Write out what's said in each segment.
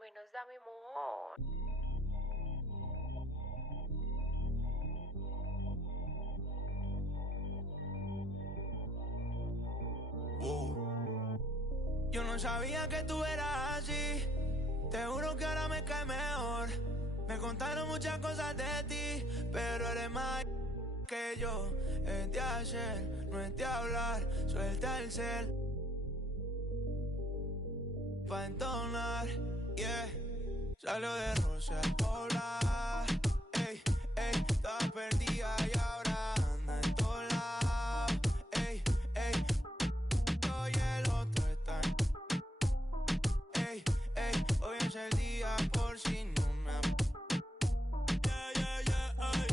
menos dame amor. Yo no sabía que tú eras así. Te juro que ahora me cae mejor. Me contaron muchas cosas de ti, pero eres más que yo. Es de hacer, no es de hablar. Suelta el cel pa' entonar, yeah. Salió de Rosa al Pola. Ey, ey, estaba perdida y ahora anda en todos lados. Ey, ey, yo y el otro están. Ey, ey, hoy es el día por si no me am. Yeah, yeah, yeah, ey.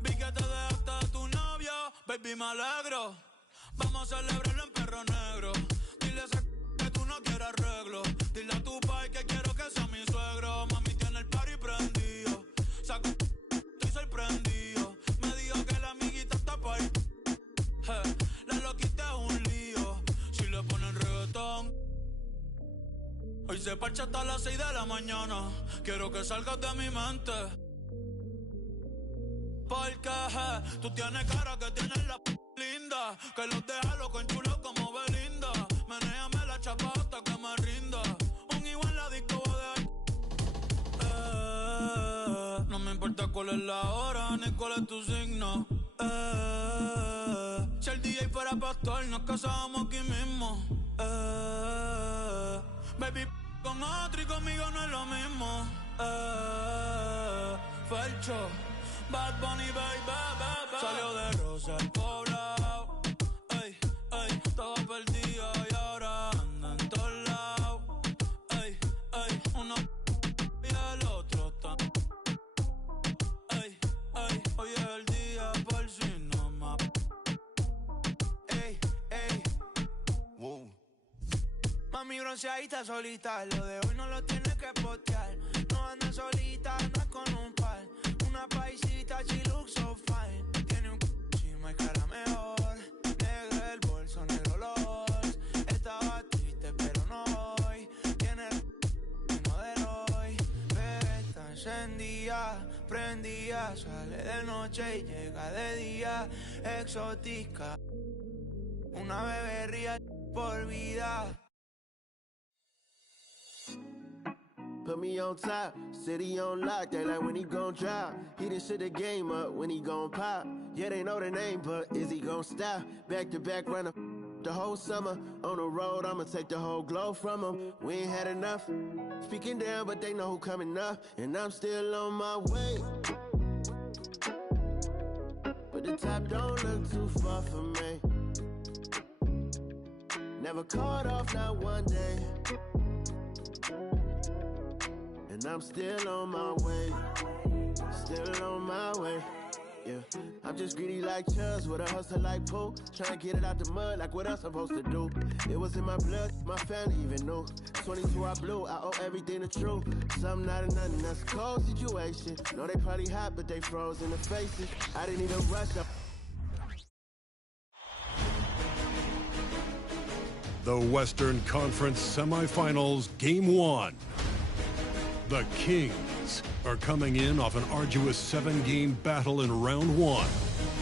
Vi que te dejaste de tu novio, baby, me alegro. Vamos a celebrarlo en perro negro. Dile a ese que tú no quieres arreglo. Dile a tu pai que quiero que sea mi suegro. Mami tiene el party prendido. Saco, estoy sorprendido. Me dijo que la amiguita está por ahí. La loquita es un lío. Si le ponen reggaetón. Hoy se parcha hasta las 6 de la mañana. Quiero que salgas de mi mente. Porque tú tienes cara que tienes la linda. Que los deja loco en chulo como Belinda. Menéame la chapa hasta que me rinda. Un igual en la disco va de no me importa cuál es la hora ni cuál es tu signo. Si el DJ fuera pastor nos casábamos aquí mismo. Baby, con otro y conmigo no es lo mismo. Felcho, Bad Bunny, baby, baby. Salió de Rosa al Poblado. Ey, ey, estaba perdida y ahora anda en todos lados. Ey, ey, uno y el otro está. Ey, ey, hoy es el día por si no más. Ey, ey, wow. Mami bronceadita solita, lo de hoy no lo tienes que postear. No anda solita, anda con un par. Una paisita, she looks so fine. Tiene un chima y cara mejor. Negro el bolso, negro los. Estaba triste pero no hoy. Tiene el modelo hoy. Pero está encendida, prendida. Sale de noche y llega de día. Exótica, una beberría por vida. Put me on top, city on lock, they like when he gon' drop. He done shit the game up when he gon' pop. Yeah, they know the name, but is he gon' stop? Back to back runner the whole summer. On the road, I'ma take the whole glow from him. We ain't had enough. Speaking down, but they know who coming up. And I'm still on my way. But the top don't look too far for me. Never caught off, not one day. And I'm still on my way, still on my way, yeah. I'm just greedy like Chuz, with a hustle like Pooh. Trying to get it out the mud like what else I'm supposed to do. It was in my blood, my family even knew. 22 I blew, I owe everything to true. Something out of nothing, that's a cold situation. Know they probably hot, but they froze in the faces. I didn't even rush up. The Western Conference Semifinals, Game 1. The Kings are coming in off an arduous 7-game battle in round 1.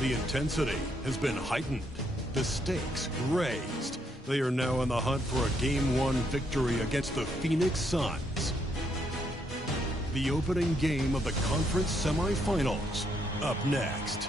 The intensity has been heightened, the stakes raised. They are now in the hunt for a Game 1 victory against the Phoenix Suns. The opening game of the conference semifinals, up next.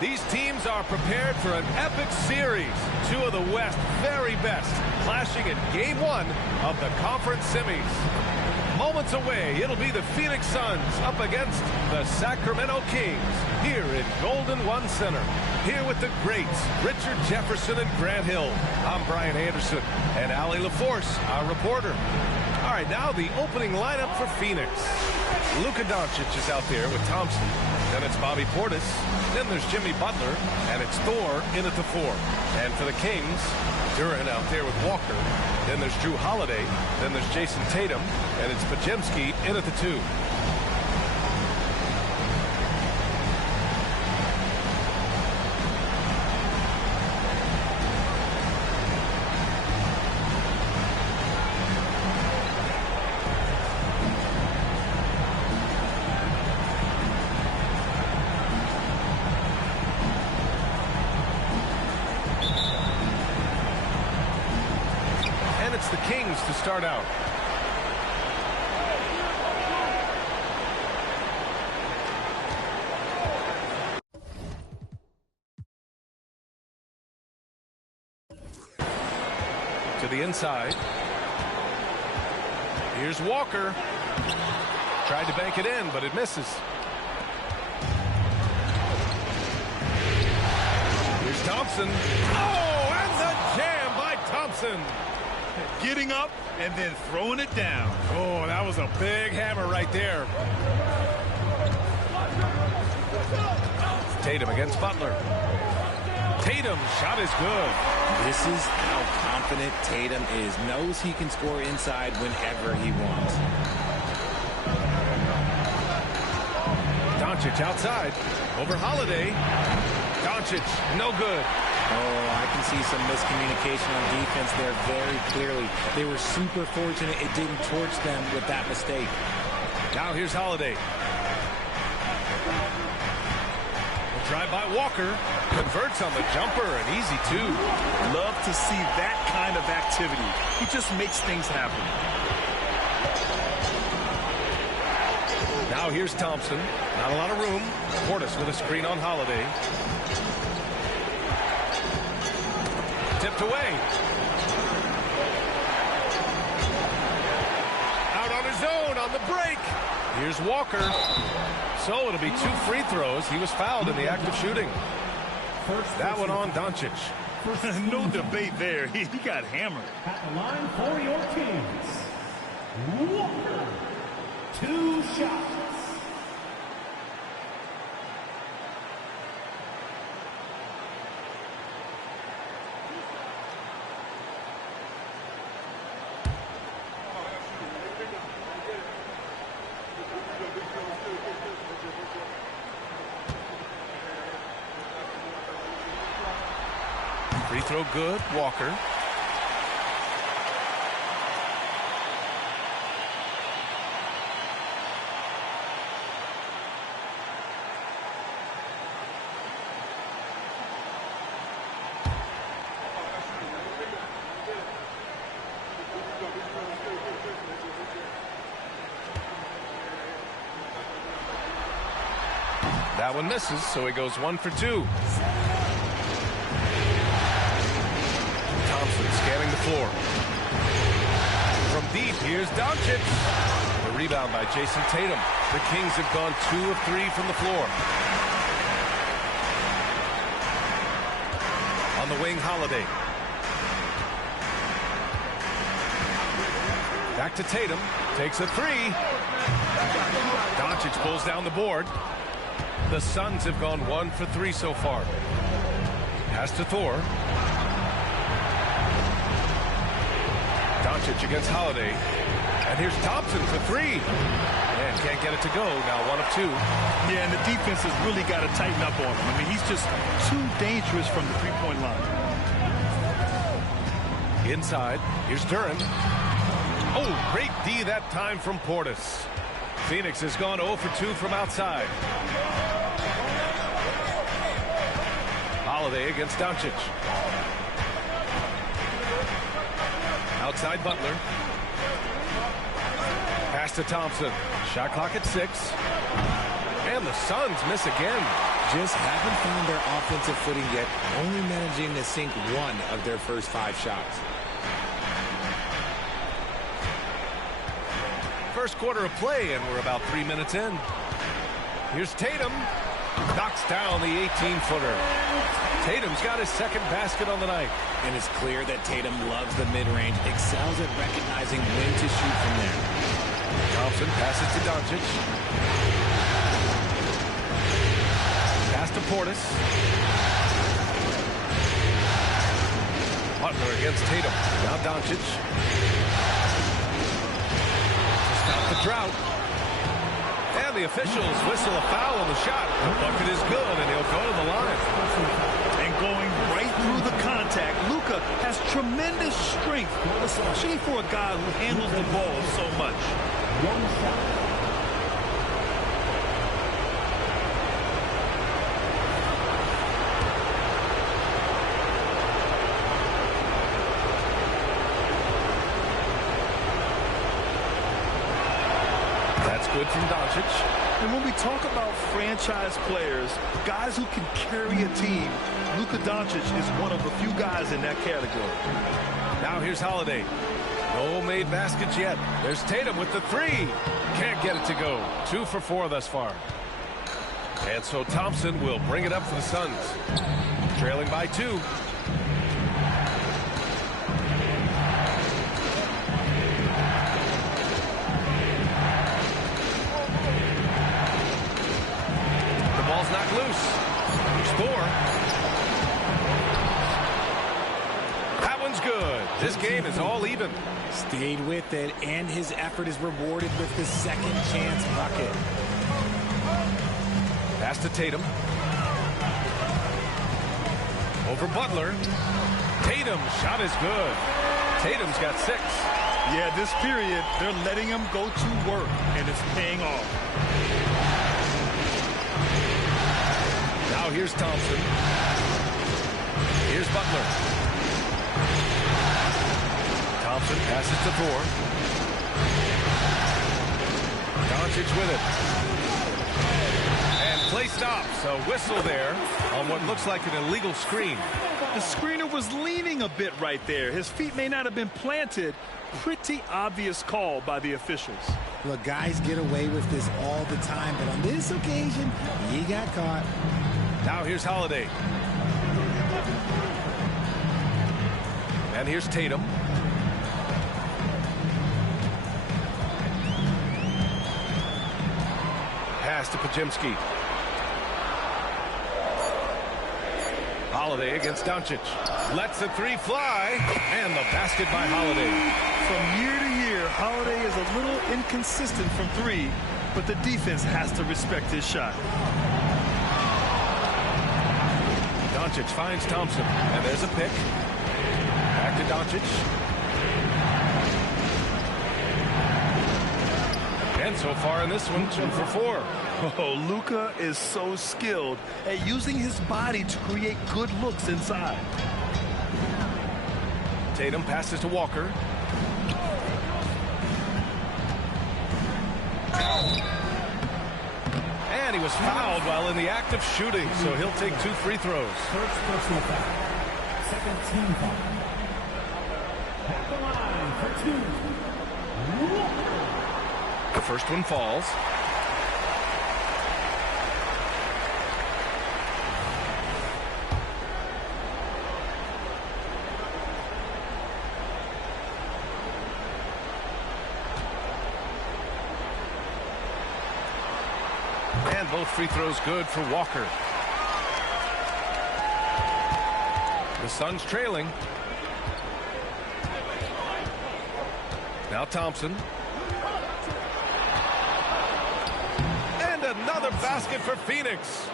These teams are prepared for an epic series. Two of the West's very best clashing in Game 1 of the conference semis. Moments away, it'll be the Phoenix Suns up against the Sacramento Kings here in Golden One Center. Here with the greats, Richard Jefferson and Grant Hill. I'm Brian Anderson, and Allie LaForce, our reporter. All right, now the opening lineup for Phoenix. Luka Doncic is out there with Thompson. Then it's Bobby Portis. Then there's Jimmy Butler. And it's Thor in at the 4. And for the Kings, Duran out there with Walker. Then there's Drew Holiday. Then there's Jason Tatum. And it's Pajemski in at the 2. Kings to start out. To the inside. Here's Walker. Tried to bank it in, but it misses. Here's Thompson. Oh, and the jam by Thompson. Getting up and then throwing it down. Oh, that was a big hammer right there. Tatum against Butler. Tatum shot is good. This is how confident Tatum is. Knows he can score inside whenever he wants. Doncic outside. Over Holiday. Doncic, no good. Oh, I can see some miscommunication on defense there very clearly. They were super fortunate it didn't torch them with that mistake. Now here's Holiday. Drive by Walker. Converts on the jumper, and easy two. Love to see that kind of activity. He just makes things happen. Now here's Thompson. Not a lot of room. Portis with a screen on Holiday. Tipped away. Out on his own on the break. Here's Walker. So it'll be 2 free throws. He was fouled in the act of shooting. That one on Doncic. No debate there. He got hammered. At the line for your Kings, Walker. 2 shots. Free throw good, Walker. That one misses, so he goes 1 for 2. Scanning the floor. From deep, here's Doncic. The rebound by Jason Tatum. The Kings have gone 2 of 3 from the floor. On the wing, Holiday. Back to Tatum. Takes a 3. Doncic pulls down the board. The Suns have gone 1 for 3 so far. Pass to Thor. Doncic against Holiday. And here's Thompson for 3. And can't get it to go. Now 1 of 2. Yeah, and the defense has really got to tighten up on him. I mean, he's just too dangerous from the three-point line. Inside. Here's Duren. Oh, great D that time from Portis. Phoenix has gone 0 for 2 from outside. Holiday against Doncic. Outside Butler. Pass to Thompson. Shot clock at 6. And the Suns miss again. Just haven't found their offensive footing yet, only managing to sink 1 of their first 5 shots. First quarter of play, and we're about 3 minutes in. Here's Tatum. Knocks down the 18-footer. Tatum's got his second basket on the night. And it's clear that Tatum loves the mid-range, excels at recognizing when to shoot from there. Thompson passes to Doncic. Pass to Portis. Butler against Tatum. Now Doncic. Stop the drought. And the officials whistle a foul on the shot. The bucket is good, and he'll go to the line. And going right through the contact, Luka has tremendous strength, especially for a guy who handles the ball so much. 1 shot. good from Doncic. And when we talk about franchise players, guys who can carry a team, Luka Doncic is one of the few guys in that category. Now here's Holiday. No made baskets yet. There's Tatum with the three. Can't get it to go. 2 for 4 thus far. And so Thompson will bring it up for the Suns. Trailing by 2. The ball's knocked loose. Score. That one's good. This game is all even. Stayed with it, and his effort is rewarded with the second chance bucket. Pass to Tatum. Over Butler. Tatum, shot is good. Tatum's got 6. Yeah, this period, they're letting him go to work, and it's paying off. Now here's Thompson. Here's Butler. Thompson passes to Thor. Doncic with it. And play stops. A whistle there on what looks like an illegal screen. The screener was leaning a bit right there. His feet may not have been planted. Pretty obvious call by the officials. Look, guys get away with this all the time, but on this occasion, he got caught. Now here's Holiday. And here's Tatum. Pass to Pajemski. Holiday against Doncic. Lets the three fly. And the basket by Holiday. From year to year, Holiday is a little inconsistent from 3, but the defense has to respect his shot. Doncic finds Thompson. And there's a pick. Back to Doncic. And so far in this one, 2 for 4. Oh, Luka is so skilled at using his body to create good looks inside. Tatum passes to Walker. And he was fouled while in the act of shooting, so he'll take 2 free throws. First personal foul. Second team foul. At the line for 2. Walker. The first one falls. And both free throws good for Walker. The Suns trailing. Now Thompson. And another basket for Phoenix.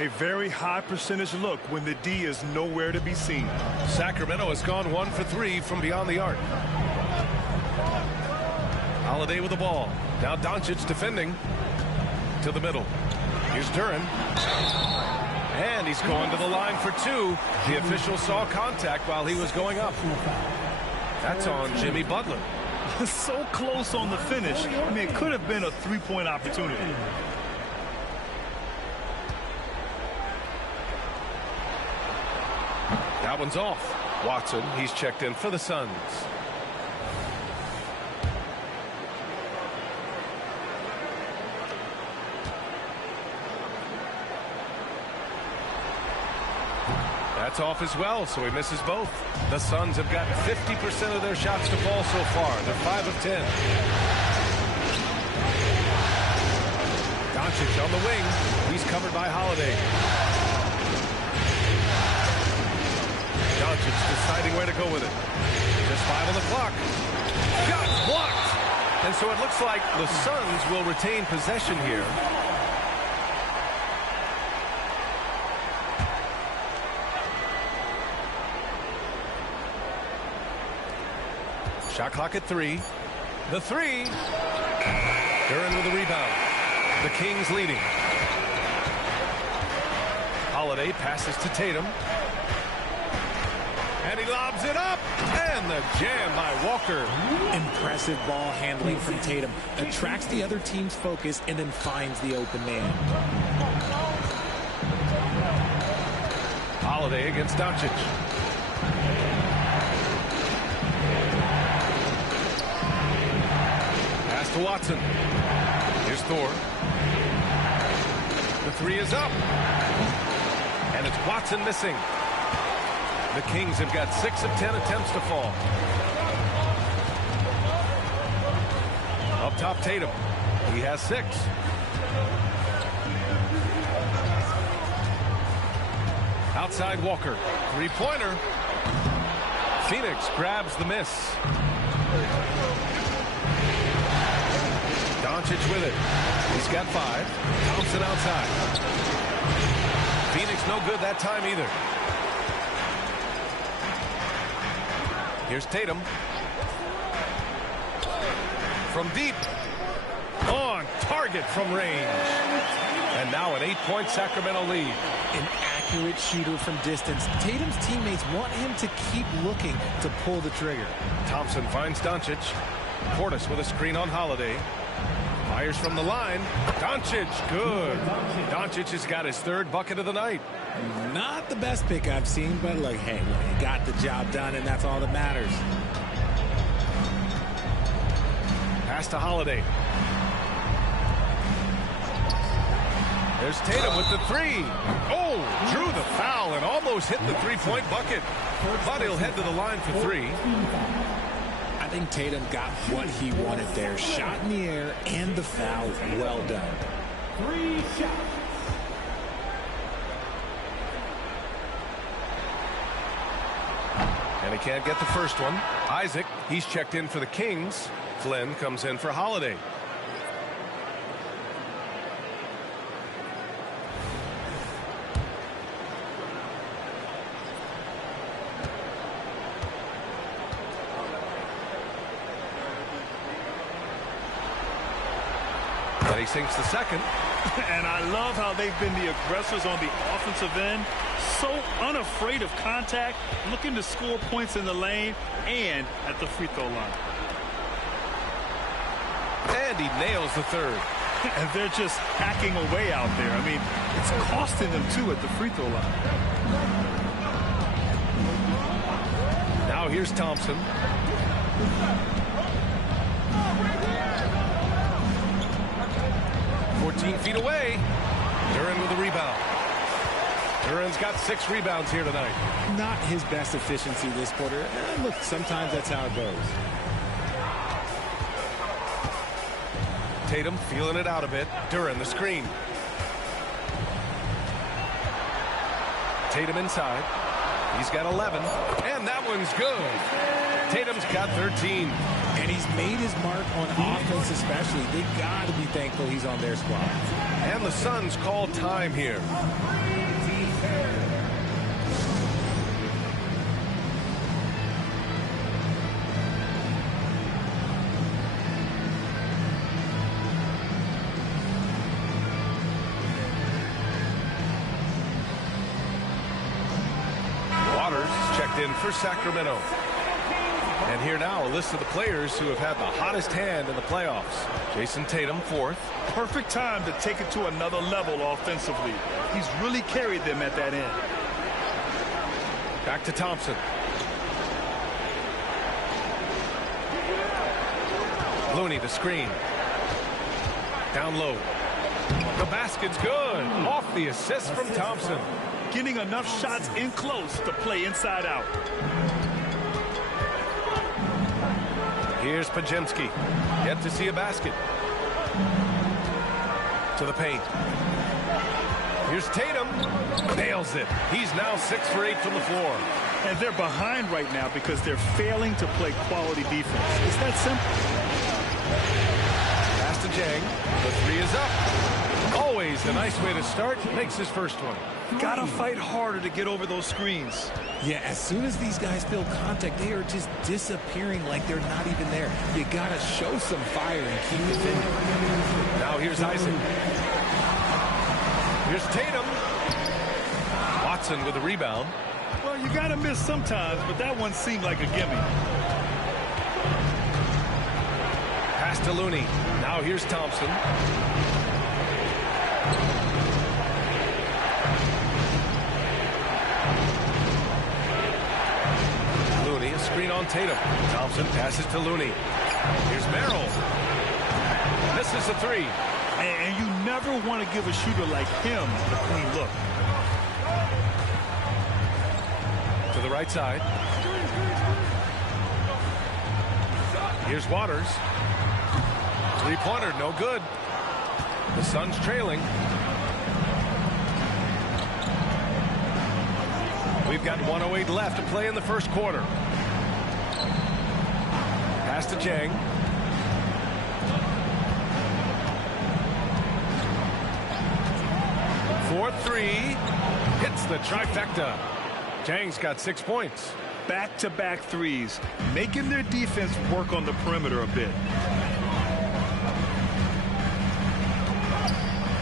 A very high percentage look when the D is nowhere to be seen. Sacramento has gone 1 for 3 from beyond the arc. Holiday with the ball. Now Doncic defending. To the middle. Here's Duran. And he's going to the line for 2. The official saw contact while he was going up. That's on Jimmy Butler. So close on the finish. I mean, it could have been a 3-point opportunity. That one's off. Watson, he's checked in for the Suns. That's off as well, so he misses both. The Suns have got 50% of their shots to fall so far. They're 5 of 10. Doncic on the wing. He's covered by Holiday. Doncic deciding where to go with it. Just 5 on the clock. Shot blocked. And so it looks like the Suns will retain possession here. Shot clock at 3. The 3. Duran with the rebound. The Kings leading. Holiday passes to Tatum. And he lobs it up. And the jam by Walker. Impressive ball handling from Tatum. Attracts the other team's focus and then finds the open man. Holiday against Doncic. Pass to Watson. Here's Thor. The three is up. And it's Watson missing. The Kings have got 6 of 10 attempts to fall. Up top, Tatum. He has 6. Outside Walker. Three-pointer. Phoenix grabs the miss. Doncic with it. He's got 5. Thompson outside. Phoenix no good that time either. Here's Tatum. From deep. On target from range. And now an 8-point Sacramento lead. An accurate shooter from distance. Tatum's teammates want him to keep looking to pull the trigger. Thompson finds Doncic. Portis with a screen on Holiday. Fires from the line. Doncic, good. Doncic has got his 3rd bucket of the night. Not the best pick I've seen, but look, hey, he got the job done, and that's all that matters. Pass to Holiday. There's Tatum with the 3. Oh, drew the foul and almost hit the 3-point bucket. But he'll head to the line for 3. I think Tatum got what he wanted there. Shot in the air and the foul. Well done. 3 shots. And he can't get the first one. Isaac, he's checked in for the Kings. Flynn comes in for Holiday. And he sinks the second. And I love how they've been the aggressors on the offensive end. So unafraid of contact, looking to score points in the lane and at the free throw line. And he nails the 3rd. And they're just hacking away out there. I mean, it's costing them too at the free throw line. Now here's Thompson. Feet away. Duren with a rebound. Duren's got 6 rebounds here tonight. Not his best efficiency this quarter. Look, sometimes that's how it goes. Tatum feeling it out a bit. Duren the screen. Tatum inside. He's got 11. And that one's good. Tatum's got 13. And he's made his mark on offense especially. They got to be thankful he's on their squad. And the Suns call time here. Waters checked in for Sacramento. And here now, a list of the players who have had the hottest hand in the playoffs. Jason Tatum, 4th. Perfect time to take it to another level offensively. He's really carried them at that end. Back to Thompson. Looney, the screen. Down low. The basket's good. Off the assist from Thompson. Getting enough shots in close to play inside out. Here's Pajemski. Yet to see a basket. To the paint. Here's Tatum. Nails it. He's now 6 for 8 from the floor. And they're behind right now because they're failing to play quality defense. It's that simple. Pass to Jang. The 3 is up. Always the nice way to start. Makes his first one. Gotta fight harder to get over those screens. Yeah, as soon as these guys feel contact, they are just disappearing like they're not even there. You gotta show some fire and keep defending. Now here's Isaac. Here's Tatum. Watson with a rebound. Well, you got to miss sometimes, but that one seemed like a gimme. Pass to Looney. Now here's Thompson. Looney, a screen on Tatum. Thompson passes to Looney. Here's Merrill. Misses the three. And you never want to give a shooter like him a clean look. To the right side. Here's Waters. Three-pointer, no good. The Suns trailing. We've got 1:08 left to play in the first quarter. Pass to Jang. For three. Hits the trifecta. Jang's got 6 points. Back-to-back threes, making their defense work on the perimeter a bit.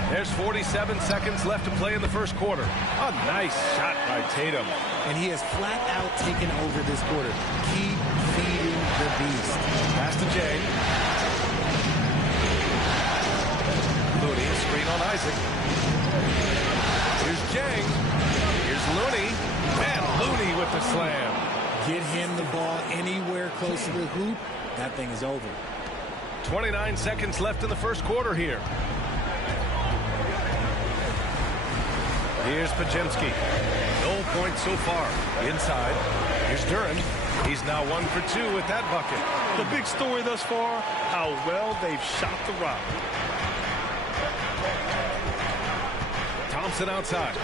There's 47 seconds left to play in the first quarter. A nice shot by Tatum. And he has flat out taken over this quarter. Keep feeding the beast. Pass to Jang. Looney, a screen on Isaac. Here's Jang. Here's Looney. And Looney with the slam. Get him the ball anywhere close to the hoop. That thing is over. 29 seconds left in the first quarter here. Here's Pajemski. No points so far. Inside. Here's Duran. He's now 1 for 2 with that bucket. The big story thus far, how well they've shot the rock. Thompson outside.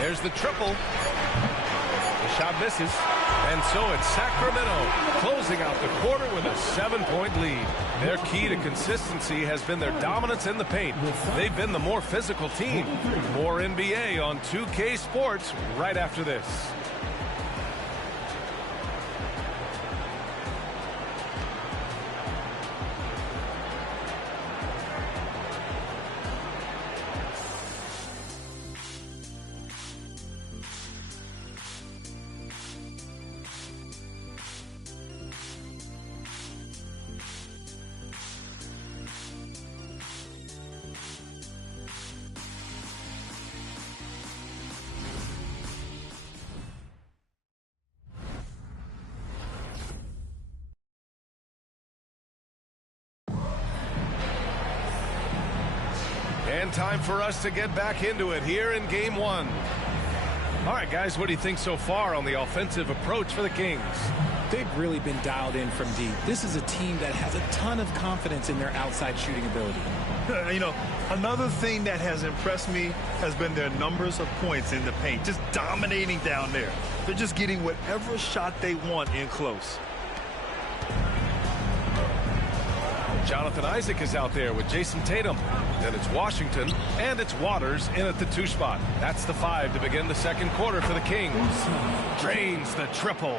There's the triple. The shot misses. And so it's Sacramento closing out the quarter with a 7-point lead. Their key to consistency has been their dominance in the paint. They've been the more physical team. More NBA on 2K Sports right after this. And time for us to get back into it here in game one. All right, guys, what do you think so far on the offensive approach for the Kings? They've really been dialed in from deep. This is a team that has a ton of confidence in their outside shooting ability. You know, another thing that has impressed me has been their numbers of points in the paint, just dominating down there. They're just getting whatever shot they want in close. Jonathan Isaac is out there with Jason Tatum. Then it's Washington, and it's Waters in at the 2 spot. That's the 5 to begin the second quarter for the Kings. Drains the triple.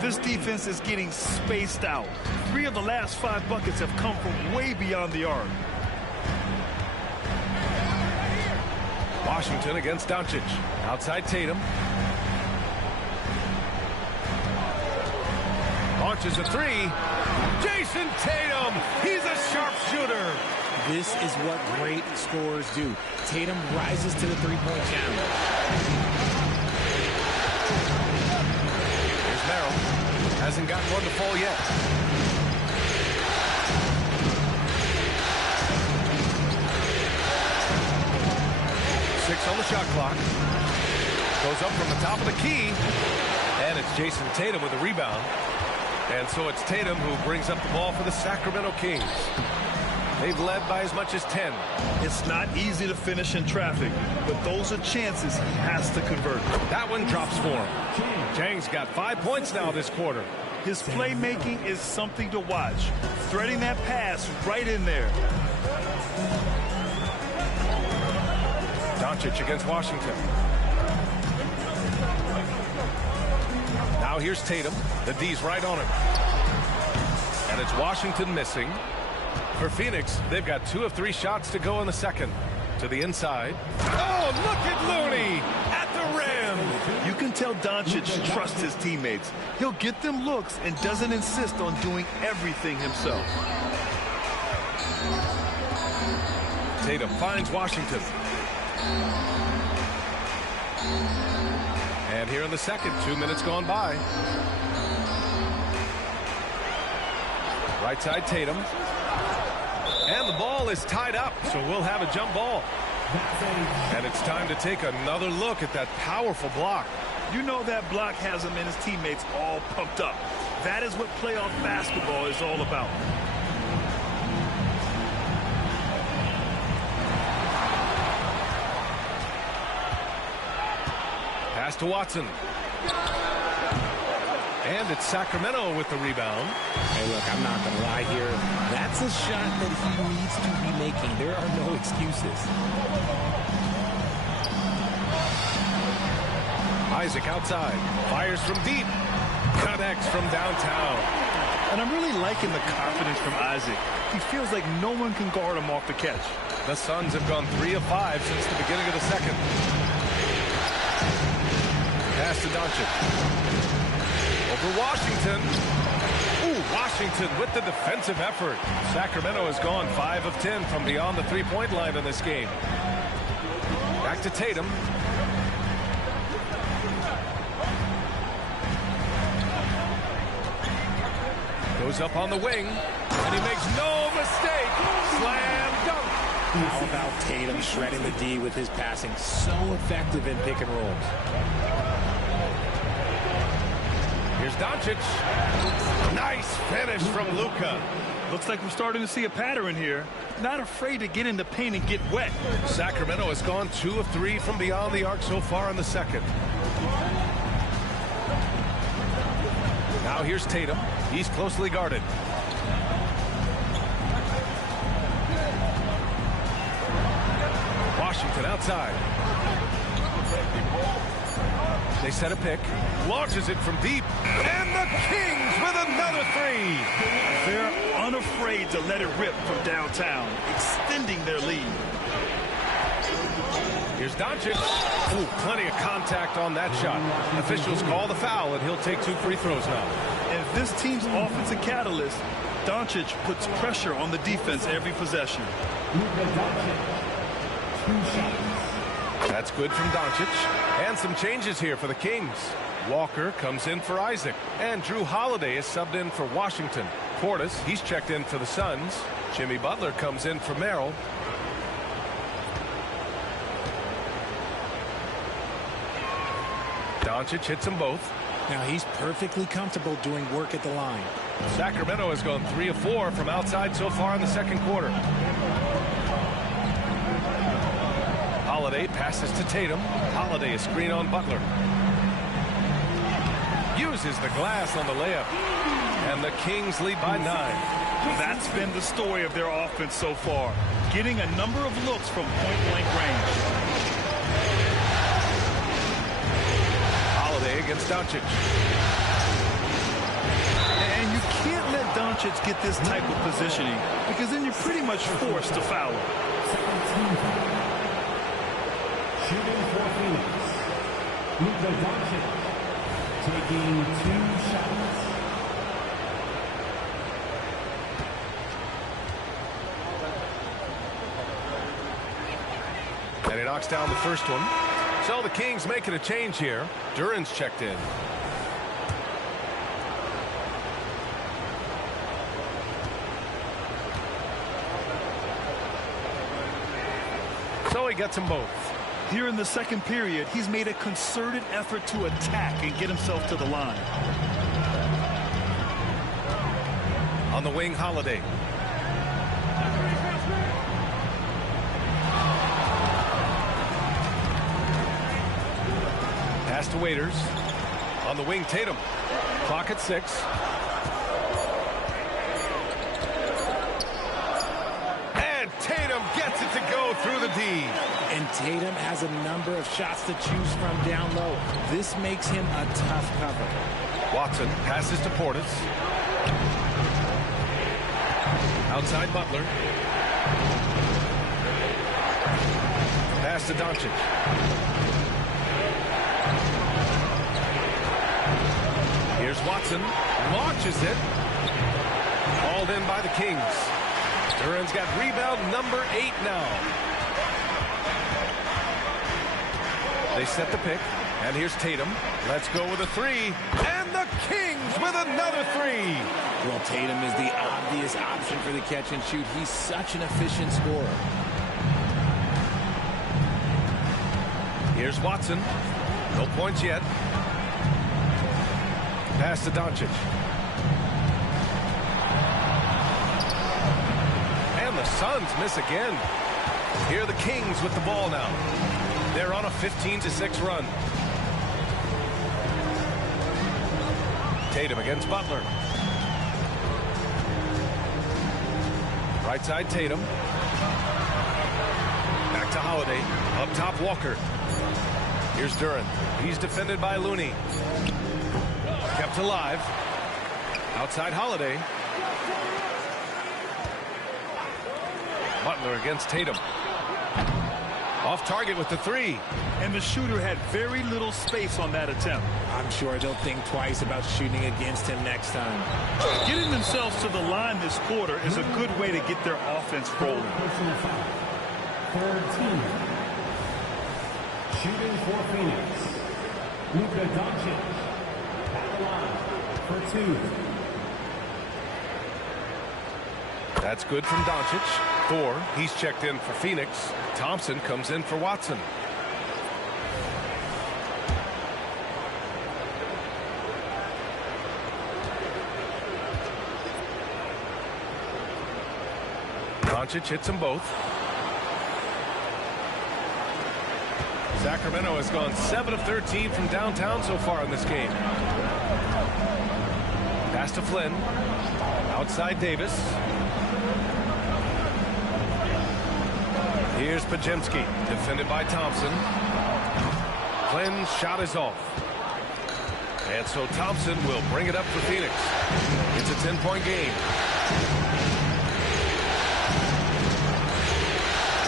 This defense is getting spaced out. 3 of the last 5 buckets have come from way beyond the arc. Washington against Doncic. Outside Tatum. Launches a 3. Jason Tatum! He's a sharpshooter! This is what great scorers do. Tatum rises to the three-point challenge. Here's Merrill. Hasn't gotten one to fall yet. Six on the shot clock. Goes up from the top of the key. And it's Jason Tatum with a rebound. And so it's Tatum who brings up the ball for the Sacramento Kings. They've led by as much as 10. It's not easy to finish in traffic, but those are chances he has to convert. That one drops for him. Jang's got 5 points now this quarter. His playmaking is something to watch. Threading that pass right in there. Doncic against Washington. Now here's Tatum. The D's right on him. And it's Washington missing. For Phoenix, they've got 2 of 3 shots to go in the second. To the inside. Oh, look at Looney at the rim. You can tell Doncic trusts his teammates. He'll get them looks and doesn't insist on doing everything himself. Tatum finds Washington. And here in the second, 2 minutes gone by. Right side Tatum. And the ball is tied up, so we'll have a jump ball. And it's time to take another look at that powerful block. You know that block has him and his teammates all pumped up. That is what playoff basketball is all about. Pass to Watson. And it's Sacramento with the rebound. Hey, look, I'm not going to lie here. That's a shot that he needs to be making. There are no excuses. Isaac outside. Fires from deep. Connects from downtown. And I'm really liking the confidence from Isaac. He feels like no one can guard him off the catch. The Suns have gone 3 of 5 since the beginning of the second. Pass to Doncic. Over Washington. Ooh, Washington with the defensive effort. Sacramento has gone 5 of 10 from beyond the three-point line in this game. Back to Tatum. Goes up on the wing, and he makes no mistake. Slam dunk. How about Tatum shredding the D with his passing? So effective in pick and rolls. Here's Doncic. Nice finish from Luka. Looks like we're starting to see a pattern here. Not afraid to get in the paint and get wet. Sacramento has gone 2 of 3 from beyond the arc so far in the second. Now here's Tatum. He's closely guarded. Washington outside. They set a pick. Launches it from deep. And the Kings with another 3. They're unafraid to let it rip from downtown, extending their lead. Here's Doncic. Ooh, plenty of contact on that shot. Officials call the foul, and he'll take 2 free throws now. And this team's offensive catalyst, Doncic puts pressure on the defense every possession. That's good from Doncic. And some changes here for the Kings. Walker comes in for Isaac. And Drew Holiday is subbed in for Washington. Portis, he's checked in for the Suns. Jimmy Butler comes in for Merrill. Doncic hits them both. Now he's perfectly comfortable doing work at the line. Sacramento has gone 3 of 4 from outside so far in the second quarter. Holiday passes to Tatum. Holiday a screen on Butler. Uses the glass on the layup. And the Kings lead by 9. That's been the story of their offense so far. Getting a number of looks from point-blank range. Holiday against Doncic. And you can't let Doncic get this type of positioning because then you're pretty much forced to foul him. Shooting for Phoenix, Luka Doncic taking 2 shots. And he knocks down the first one. So the Kings making a change here. Duran's checked in. So he gets them both. Here in the second period, he's made a concerted effort to attack and get himself to the line. On the wing, Holiday. Pass to Waiters. On the wing, Tatum. Clock at 6. And Tatum gets it to go through the D. And Tatum has a number of shots to choose from down low. This makes him a tough cover. Watson passes to Portis. Outside Butler. Pass to Doncic. Here's Watson. Launches it. Hauled in by the Kings. Duran's got rebound number 8 now. They set the pick. And here's Tatum. Let's go with a 3. And the Kings with another 3. Well, Tatum is the obvious option for the catch and shoot. He's such an efficient scorer. Here's Watson. No points yet. Pass to Doncic. And the Suns miss again. Here are the Kings with the ball now. They're on a 15-6 run. Tatum against Butler. Right side Tatum. Back to Holiday. Up top Walker. Here's Duran. He's defended by Looney. Kept alive. Outside Holiday. Butler against Tatum. Off target with the 3. And the shooter had very little space on that attempt. I'm sure they'll think twice about shooting against him next time. Getting themselves to the line this quarter is a good way to get their offense rolling. Personal foul. Third team. Shooting for Phoenix. Luka Doncic. At the line for 2. That's good from Doncic. 4. He's checked in for Phoenix. Thompson comes in for Watson. Doncic hits them both. Sacramento has gone 7 of 13 from downtown so far in this game. Pass to Flynn. Outside Davis. Here's Pajemski, defended by Thompson. Flynn's shot is off. And so Thompson will bring it up for Phoenix. It's a 10-point game.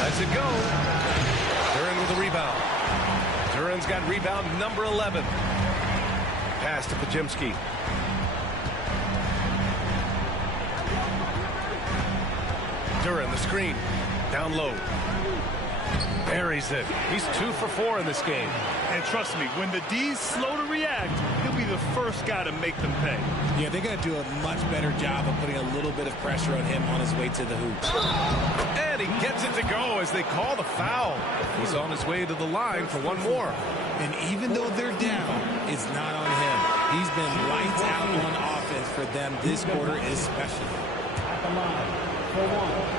Lets it go. Duran with a rebound. Duran's got rebound number 11. Pass to Pajemski. Duran the screen. Down low. Buries it. He's 2 for 4 in this game. And trust me, when the D's slow to react, he'll be the first guy to make them pay. Yeah, they got to do a much better job of putting a little bit of pressure on him on his way to the hoop. And he gets it to go as they call the foul. He's on his way to the line for one more. And even though they're down, it's not on him. He's been lights out on offense for them this quarter especially. At the line for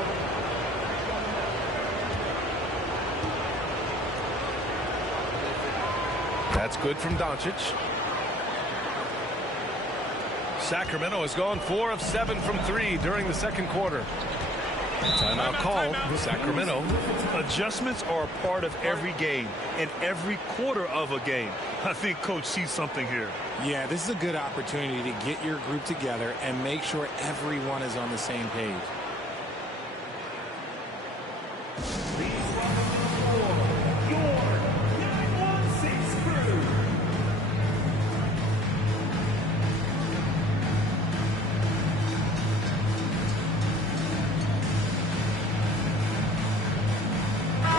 1. That's good from Doncic. Sacramento has gone 4 of 7 from 3 during the second quarter. Timeout called. Sacramento. Adjustments are a part of every game and every quarter of a game. I think Coach sees something here. Yeah, this is a good opportunity to get your group together and make sure everyone is on the same page.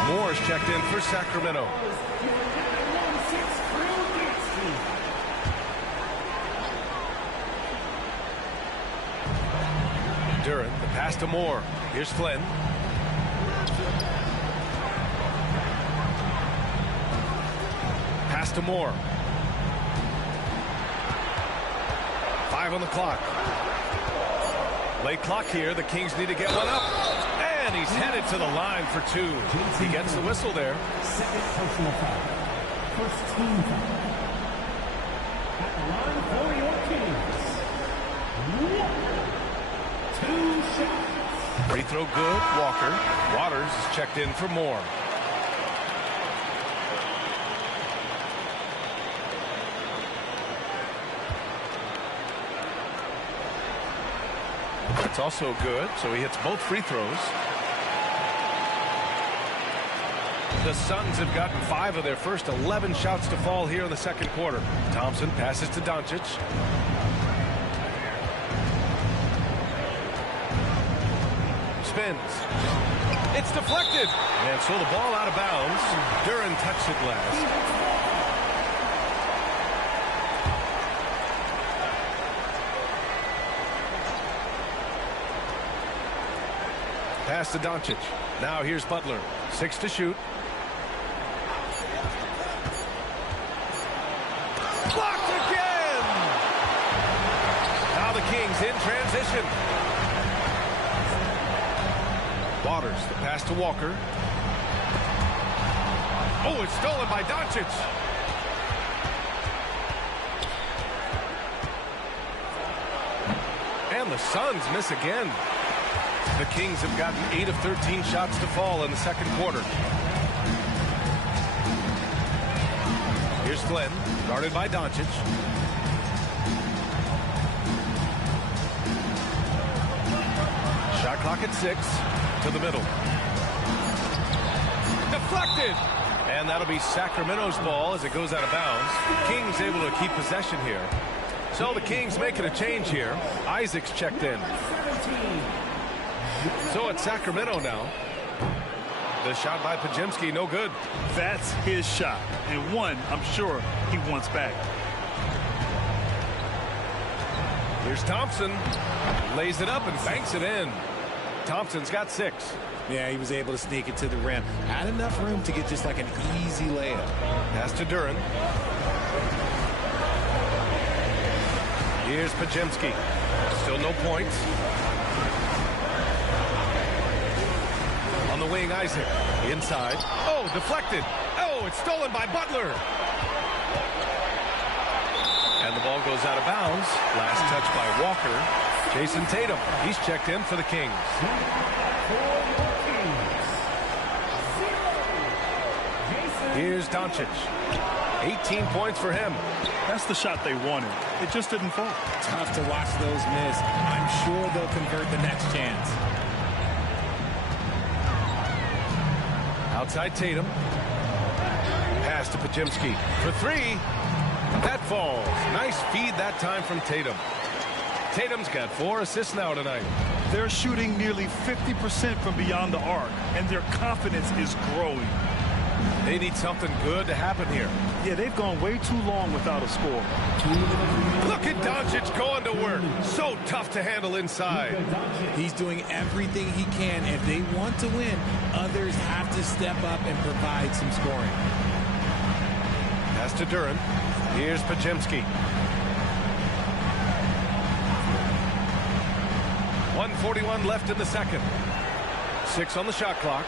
Moore's checked in for Sacramento. Duran, the pass to Moore. Here's Flynn. Pass to Moore. 5 on the clock. Late clock here. The Kings need to get one up. And he's headed to the line for 2. He gets the whistle there. Second personal foul. First team foul. At the line for your Kings. 2 shots. Free throw good. Walker. Waters is checked in for Moore. That's also good, so he hits both free throws. The Suns have gotten 5 of their first 11 shots to fall here in the second quarter. Thompson passes to Doncic. Spins. It's deflected. And so the ball out of bounds. Duren touched it last. Pass to Doncic. Now here's Butler. 6 to shoot. Blocked again! Now the Kings in transition. Waters, the pass to Walker. Oh, it's stolen by Doncic. And the Suns miss again. The Kings have gotten 8 of 13 shots to fall in the second quarter. Here's Glenn, guarded by Doncic. Shot clock at 6. To the middle. Deflected! And that'll be Sacramento's ball as it goes out of bounds. Kings able to keep possession here. So the Kings making a change here. Isaac's checked in. So it's Sacramento now. The shot by Podziemski, no good. That's his shot, and one I'm sure he wants back. Here's Thompson. Lays it up and banks it in. Thompson's got 6. Yeah, he was able to sneak it to the rim. Had enough room to get just like an easy layup. Pass to Duren. Here's Podziemski. Still no points. On the wing, Isaac. Inside. Oh, deflected. Oh, it's stolen by Butler. And the ball goes out of bounds. Last touch by Walker. Jason Tatum. He's checked in for the Kings. Here's Doncic. 18 points for him. That's the shot they wanted. It just didn't fall. Tough to watch those miss. I'm sure they'll convert the next chance. Outside Tatum. Pass to Podziemski for 3. That falls. Nice feed that time from Tatum. Tatum's got 4 assists now tonight. They're shooting nearly 50% from beyond the arc, and their confidence is growing. They need something good to happen here. Yeah, they've gone way too long without a score. Look at Doncic going to work. So tough to handle inside. He's doing everything he can. If they want to win, others have to step up and provide some scoring. Pass to Duren. Here's Podziemski. 1:41 left in the second. 6 on the shot clock.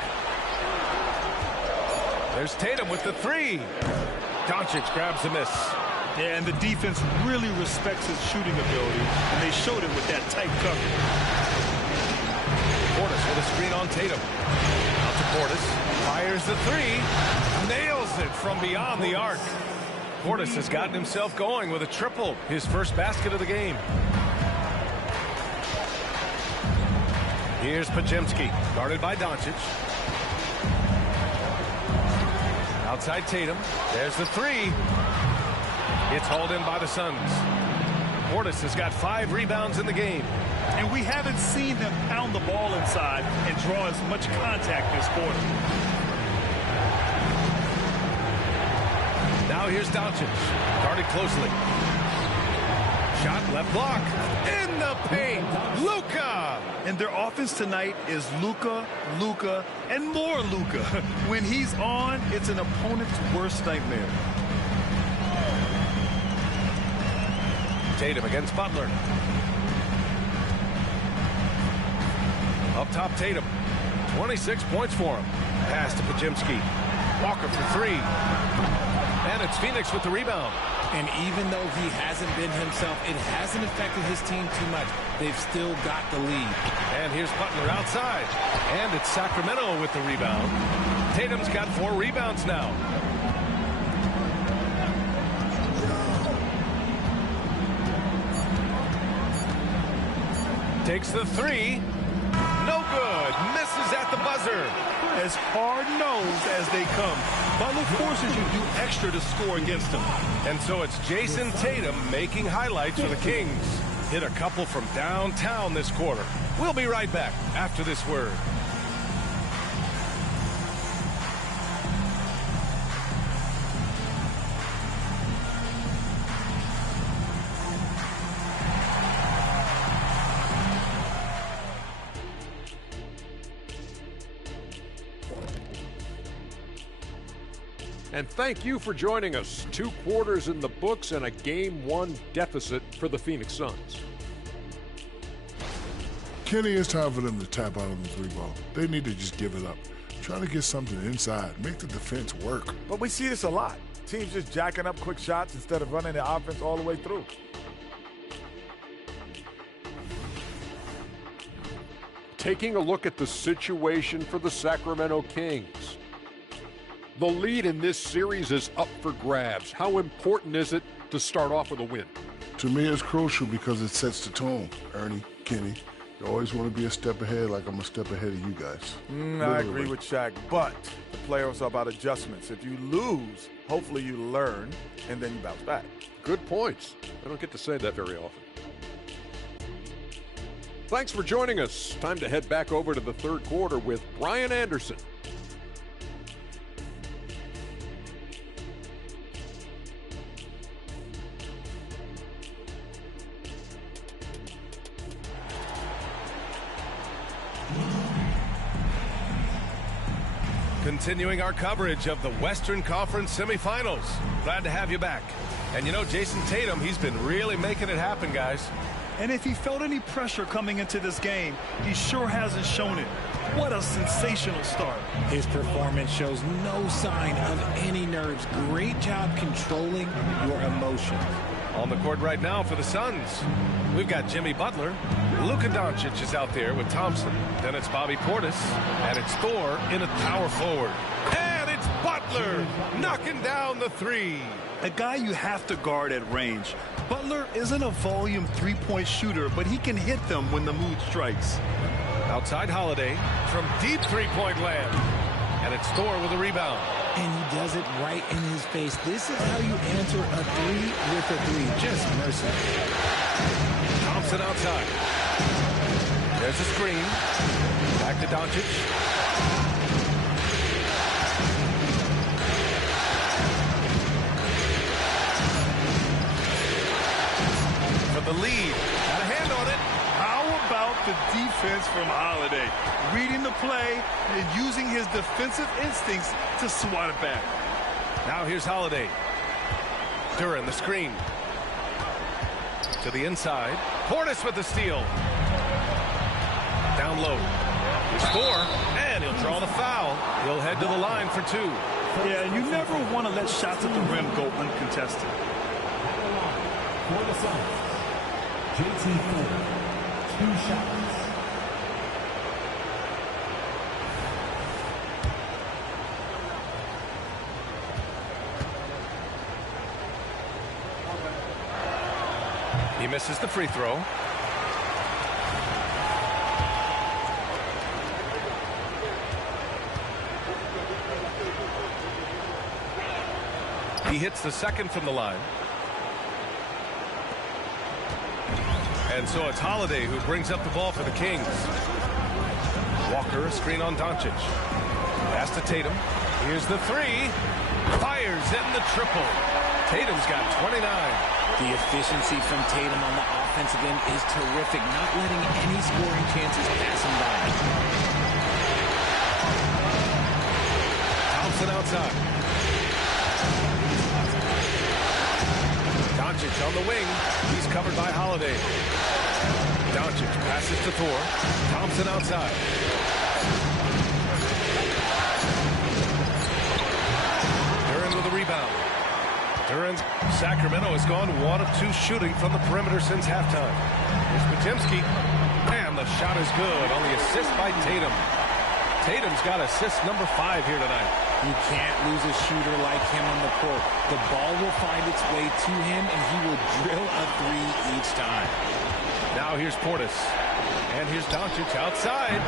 There's Tatum with the 3. Doncic grabs the miss. Yeah, and the defense really respects his shooting ability, and they showed it with that tight cover. Portis with a screen on Tatum. Out to Portis. Fires the 3. Nails it from beyond the arc. Portis has gotten himself going with a triple. His first basket of the game. Here's Podziemski, guarded by Doncic. Outside Tatum. There's the 3. It's hauled in by the Suns. Portis has got 5 rebounds in the game. And we haven't seen them pound the ball inside and draw as much contact this quarter. Now here's Doncic, guarded closely. Shot left block. In the paint, Luka! And their offense tonight is Luka, Luka, and more Luka. When he's on, it's an opponent's worst nightmare. Tatum against Butler. Up top, Tatum. 26 points for him. Pass to Podziemski. Walker for 3. And it's Phoenix with the rebound. And even though he hasn't been himself, it hasn't affected his team too much. They've still got the lead. And here's Butler outside. And it's Sacramento with the rebound. Tatum's got 4 rebounds now. takes the three. No good. Misses at the buzzer. As hard-nosed as they come, Butler forces you to do extra to score against them. And so it's Jason Tatum making highlights for the Kings. Hit a couple from downtown this quarter. We'll be right back after this word. And thank you for joining us. 2 quarters in the books and a Game 1 deficit for the Phoenix Suns. Kenny, it's time for them to tap out on the 3-ball. They need to just give it up. Try to get something inside. Make the defense work. But we see this a lot. Teams just jacking up quick shots instead of running the offense all the way through. Taking a look at the situation for the Sacramento Kings. The lead in this series is up for grabs. How important is it to start off with a win? To me, it's crucial because it sets the tone. Ernie, Kenny, you always want to be a step ahead like I'm a step ahead of you guys. I agree with Shaq, but the playoffs are about adjustments. If you lose, hopefully you learn, and then you bounce back. Good points. I don't get to say that very often. Thanks for joining us. Time to head back over to the 3rd quarter with Brian Anderson. Continuing our coverage of the Western Conference Semifinals. Glad to have you back. And you know, Jason Tatum, he's been really making it happen, guys. And if he felt any pressure coming into this game, he sure hasn't shown it. What a sensational start. His performance shows no sign of any nerves. Great job controlling your emotions. On the court right now for the Suns, we've got Jimmy Butler. Luka Doncic is out there with Thompson. Then it's Bobby Portis. And it's Thor in a power forward. And it's Butler knocking down the 3. A guy you have to guard at range. Butler isn't a volume 3-point shooter, but he can hit them when the mood strikes. Outside Holiday from deep 3-point land. And it's Thor with a rebound. And he does it right in his face. This is how you answer a 3 with a 3. Just mercy. Thompson outside. There's a screen. Back to Doncic. For the lead. Got a hand on it. How about the defense from Holiday? Reading the play and using his defensive instincts to swat it back. Now here's Holiday. Duran the screen. To the inside. Portis with the steal. Down low. Here's Thor. And he'll draw the foul. He'll head to the line for 2. Yeah, you never want to let shots at the rim go uncontested. For the Suns, JT Ford, 2 shots. He misses the free throw. He hits the second from the line. And so it's Holiday who brings up the ball for the Kings. Walker, a screen on Doncic. Pass to Tatum. Here's the 3. Fires in the triple. Tatum's got 29. The efficiency from Tatum on the offensive end is terrific, not letting any scoring chances pass him by. Thompson outside. Doncic on the wing. He's covered by Holiday. Doncic passes to Thor. Thompson outside. Duran with a rebound. Duran, Sacramento has gone 1 of 2 shooting from the perimeter since halftime. Here's Podziemski. And the shot is good on the assist by Tatum. Tatum's got assist number 5 here tonight. You can't lose a shooter like him on the court. The ball will find its way to him, and he will drill a 3 each time. Now here's Portis. And here's Doncic outside.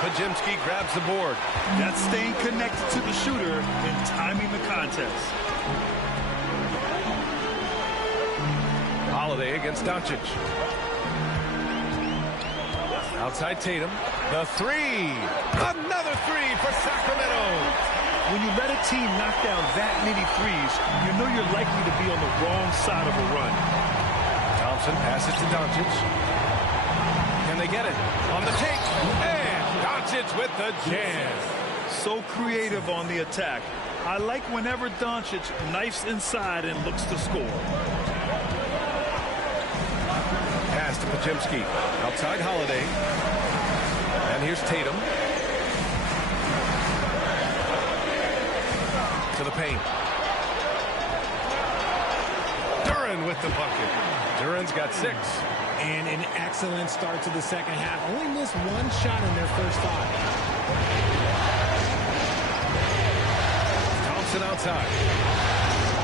Pajimski grabs the board. That's staying connected to the shooter and timing the contest. Holiday against Doncic. Outside Tatum. The three. Another three for Sacramento. When you let a team knock down that many threes, you know you're likely to be on the wrong side of a run. Thompson passes to Doncic. Can they get it? On the take. And Doncic with the jam. So creative on the attack. I like whenever Doncic knifes inside and looks to score. Pass to Pajimski. Outside Holiday. And here's Tatum. To the paint. Duren with the bucket. Duren's got 6. And an excellent start to the second half. Only missed one shot in their first 5. Thompson outside.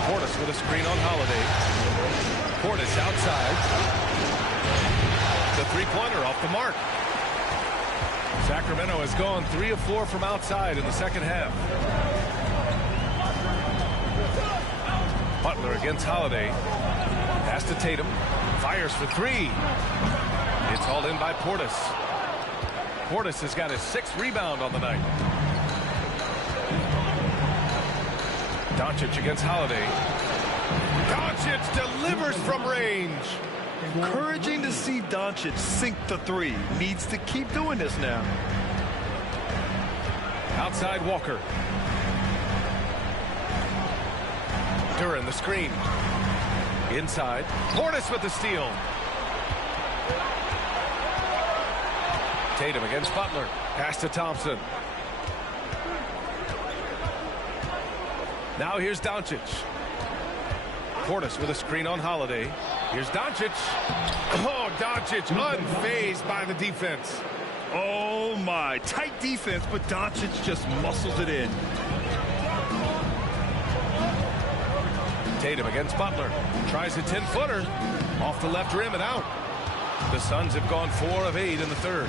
Portis with a screen on Holiday. Portis outside. The three-pointer off the mark. Sacramento has gone 3 of 4 from outside in the second half. Butler against Holiday. Pass to Tatum. Fires for 3. It's hauled in by Portis. Portis has got his 6th rebound on the night. Doncic against Holiday. Doncic delivers from range. Encouraging to see Doncic sink the 3. Needs to keep doing this now. Outside Walker. Duren the screen. Inside. Portis with the steal. Tatum against Butler. Pass to Thompson. Now here's Doncic. Portis with a screen on Holiday. Here's Doncic. Oh, Doncic unfazed by the defense. Oh, my. Tight defense, but Doncic just muscles it in. Tatum against Butler. Tries a 10-footer. Off the left rim and out. The Suns have gone 4 of 8 in the third.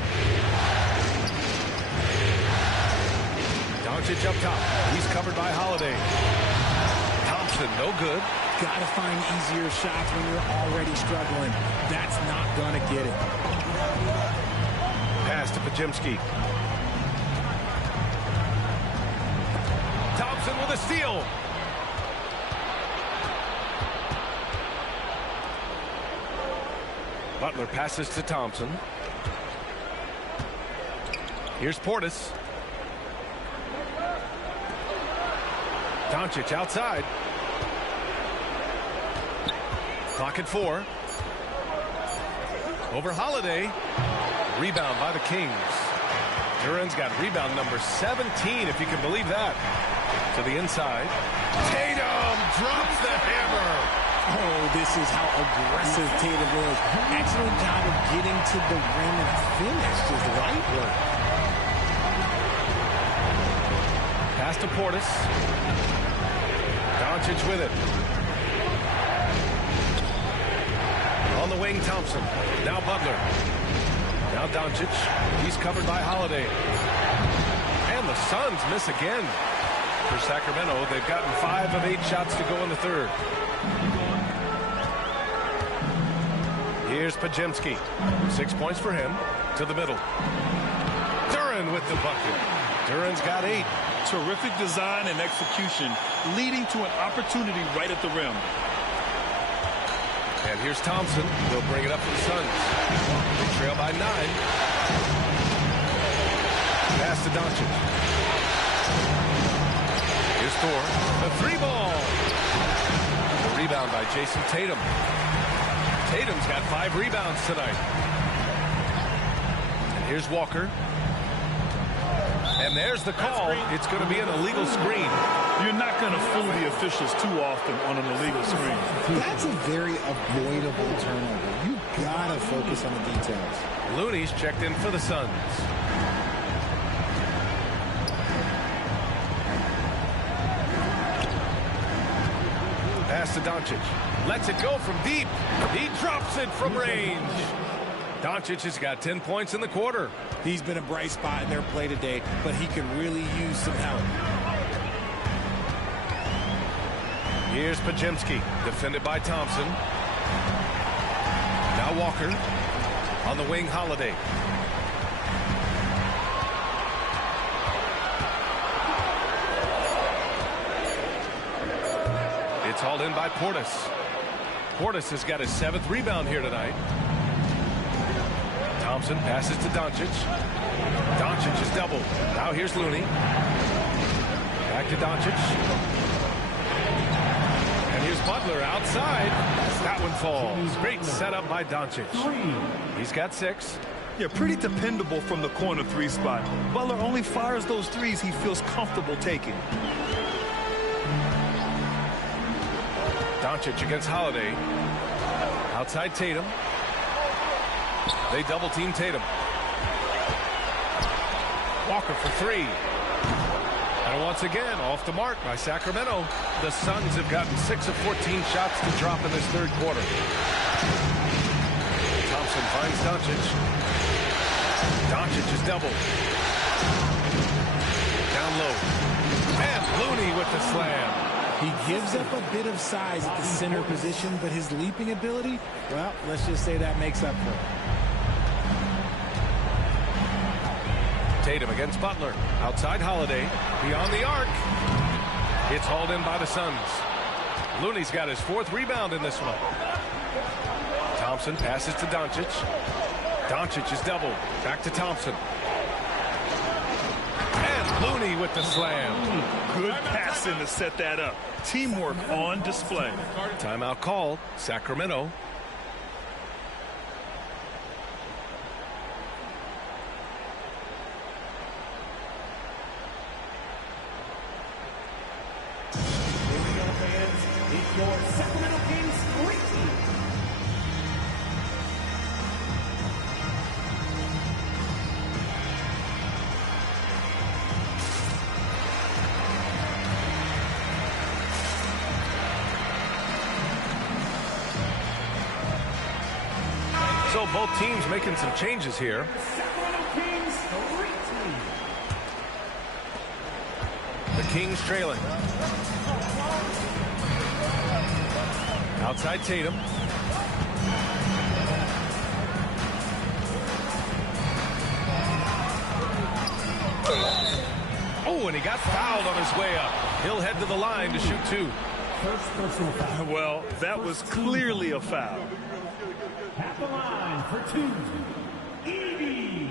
Doncic up top. He's covered by Holiday. Thompson, no good. Got to find easier shots when you're already struggling. That's not going to get it. Pass to Pajimski. Thompson with a steal. Butler passes to Thompson. Here's Portis. Doncic outside. Clock at 4. Over Holiday. Rebound by the Kings. Duren's got rebound number 17, if you can believe that. To the inside. Tatum drops the hammer. Oh, this is how aggressive Tatum is. Excellent job of getting to the rim and finish. Just right work. Pass to Portis. Doncic with it. On the wing, Thompson. Now Butler. Now Doncic. He's covered by Holiday. And the Suns miss again. For Sacramento, they've gotten 5 of 8 shots to go in the third. Here's Pajimski. 6 points for him. To the middle. Duren with the bucket. Duren's got 8. Terrific design and execution, leading to an opportunity right at the rim. And here's Thompson. They'll bring it up for the Suns. They trail by 9. Pass to Doncic. Here's Thor. The 3-ball. The rebound by Jason Tatum. Tatum's got 5 rebounds tonight. And here's Walker. And there's the call. It's going to be an illegal screen. You're not going to fool the officials too often on an illegal screen. That's a very avoidable turnover. You got to focus on the details. Looney's checked in for the Suns. Pass to Doncic. Lets it go from deep. He drops it from range. Doncic has got 10 points in the quarter. He's been a bright spot in their play today, but he could really use some help. Here's Pajemski, defended by Thompson. Now Walker. On the wing, Holiday. It's hauled in by Portis. Portis has got his 7th rebound here tonight. Thompson passes to Doncic. Doncic is doubled. Now here's Looney. Back to Doncic. And here's Butler outside. That one falls. Great setup by Doncic. He's got 6. Yeah, pretty dependable from the corner 3 spot. Butler only fires those threes he feels comfortable taking. Doncic against Holiday. Outside Tatum. They double team Tatum. Walker for 3. And once again, off the mark by Sacramento. The Suns have gotten 6 of 14 shots to drop in this 3rd quarter. Thompson finds Doncic. Doncic is doubled. Down low. And Looney with the slam. He gives up a bit of size at the center position, but his leaping ability, well, let's just say that makes up for it. Tatum against Butler. Outside Holiday. Beyond the arc. It's hauled in by the Suns. Looney's got his 4th rebound in this one. Thompson passes to Doncic. Doncic is doubled. Back to Thompson. And Looney with the slam. Good passing to set that up. Teamwork on display. Timeout called. Sacramento. Sacramento Kings great team. So both teams making some changes here. Sacramento Kings great team. The Kings trailing. Outside Tatum. Oh, and he got fouled on his way up. He'll head to the line to shoot 2. First personal foul. Well, that was clearly a foul. At the line for 2. Evie.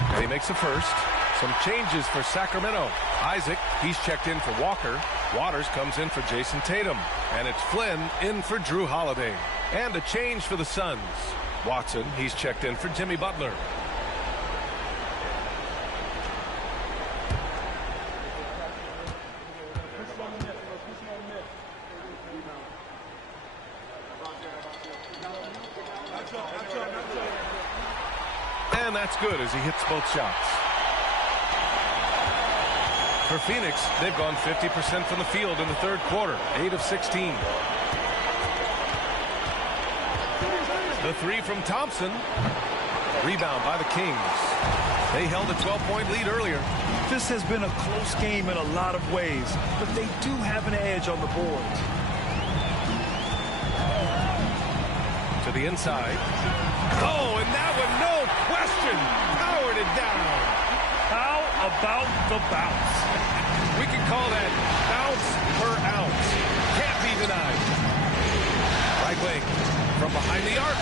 And he makes the first. Some changes for Sacramento. Isaac, he's checked in for Walker. Waters comes in for Jason Tatum. And it's Flynn in for Drew Holiday. And a change for the Suns. Watson, he's checked in for Jimmy Butler. And that's good as he hits both shots. For Phoenix, they've gone 50% from the field in the 3rd quarter, 8 of 16. The 3 from Thompson. Rebound by the Kings. They held a 12-point lead earlier. This has been a close game in a lot of ways, but they do have an edge on the boards. To the inside. Oh, and that one, no question, powered it down. How about the bounce? We can call that bounce per ounce. Can't be denied. Right wing, from behind the arc,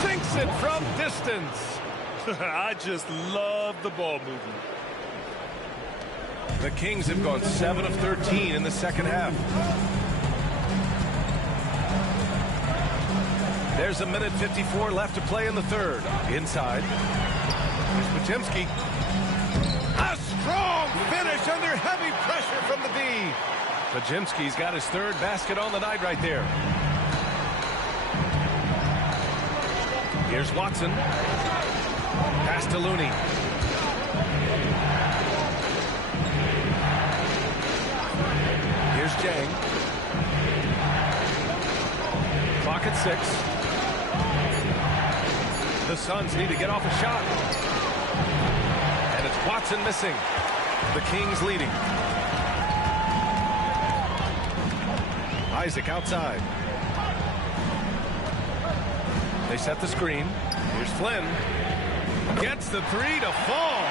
sinks it from distance. I just love the ball movement. The Kings have gone 7 of 13 in the 2nd half. There's a minute 54 left to play in the 3rd. Inside. Here's Pajemski. A strong finish under heavy pressure from the D. Pajemski's got his 3rd basket on the night right there. Here's Watson. Pass to Looney. Here's Jang. Clock at 6. The Suns need to get off a shot. And it's Watson missing. The Kings leading. Isaac outside. They set the screen. Here's Flynn. Gets the three to fall.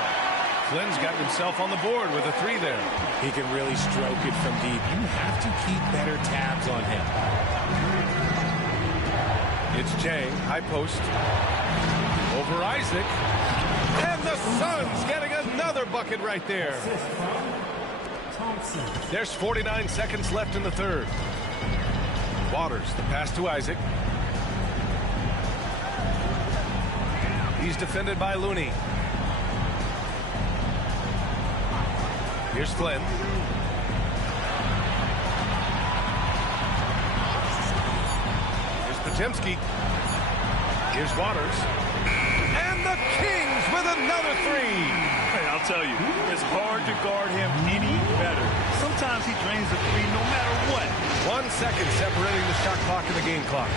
Flynn's got himself on the board with a three there. He can really stroke it from deep. You have to keep better tabs on him. It's Jang, high post. Over Isaac. And the Suns getting another bucket right there. There's 49 seconds left in the third. Waters, the pass to Isaac. He's defended by Looney. Here's Flynn. Here's Potemski. Here's Waters. And the Kings with another three. Hey, I'll tell you, it's hard to guard him any better. Sometimes he drains the three no matter what. 1 second separating the shot clock and the game clock.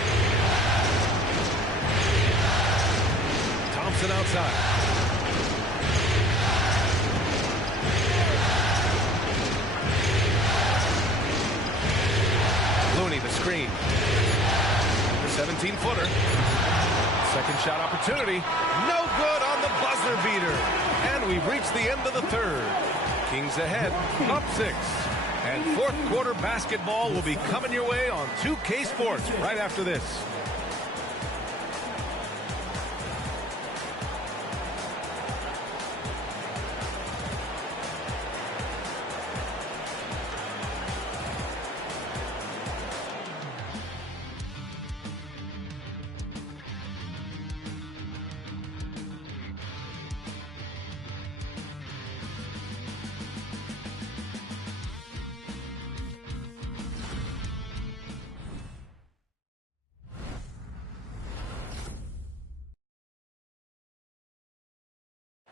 Thompson outside. Looney the screen. The 17-footer. Second shot opportunity. No good on the buzzer beater. And we've reached the end of the third. Kings ahead, up 6. And fourth quarter basketball will be coming your way on 2K Sports right after this.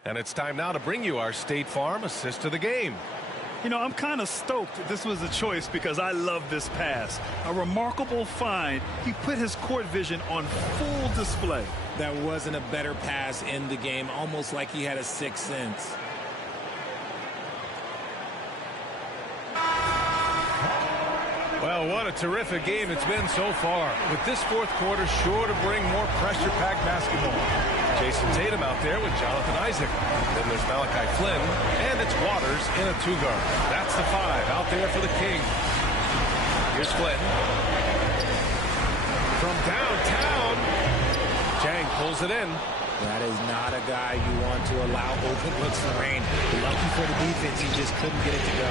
And it's time now to bring you our State Farm assist to the game. You know, I'm kind of stoked that this was a choice because I love this pass. A remarkable find. He put his court vision on full display. That wasn't a better pass in the game, almost like he had a sixth sense. Well, what a terrific game it's been so far. With this fourth quarter sure to bring more pressure-packed basketball. Jason Tatum out there with Jonathan Isaac. Then there's Malachi Flynn, and it's Waters in a two-guard. That's the 5 out there for the Kings. Here's Flynn. From downtown, Jang pulls it in. That is not a guy you want to allow open looks to rain. Lucky for the defense, he just couldn't get it to go.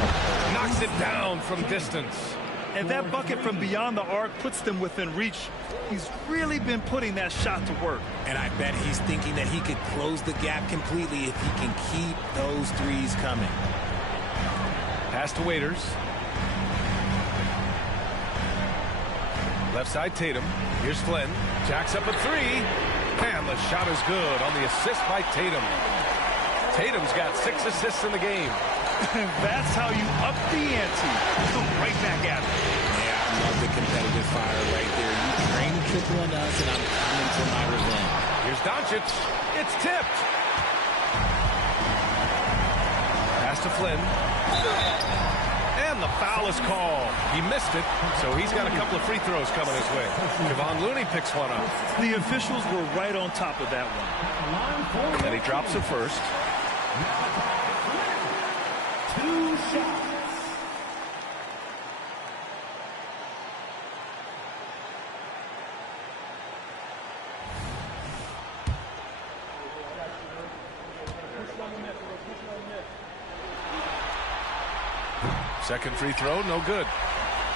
Knocks it down from distance. And that bucket from beyond the arc puts them within reach. He's really been putting that shot to work. And I bet he's thinking that he could close the gap completely if he can keep those threes coming. Pass to Waiters. Left side Tatum. Here's Flynn. Jacks up a three. And the shot is good on the assist by Tatum. Tatum's got 6 assists in the game. That's how you up the ante. Come right back at it. Yeah, I love the competitive fire right there. You drain a triple on us, and I'm coming for my revenge. Here's Doncic. It's tipped. Pass to Flynn. And the foul is called. He missed it, so he's got a couple of free throws coming his way. Kevon Looney picks one up. The officials were right on top of that one. And he drops it first. 2 shots. Second free throw, no good.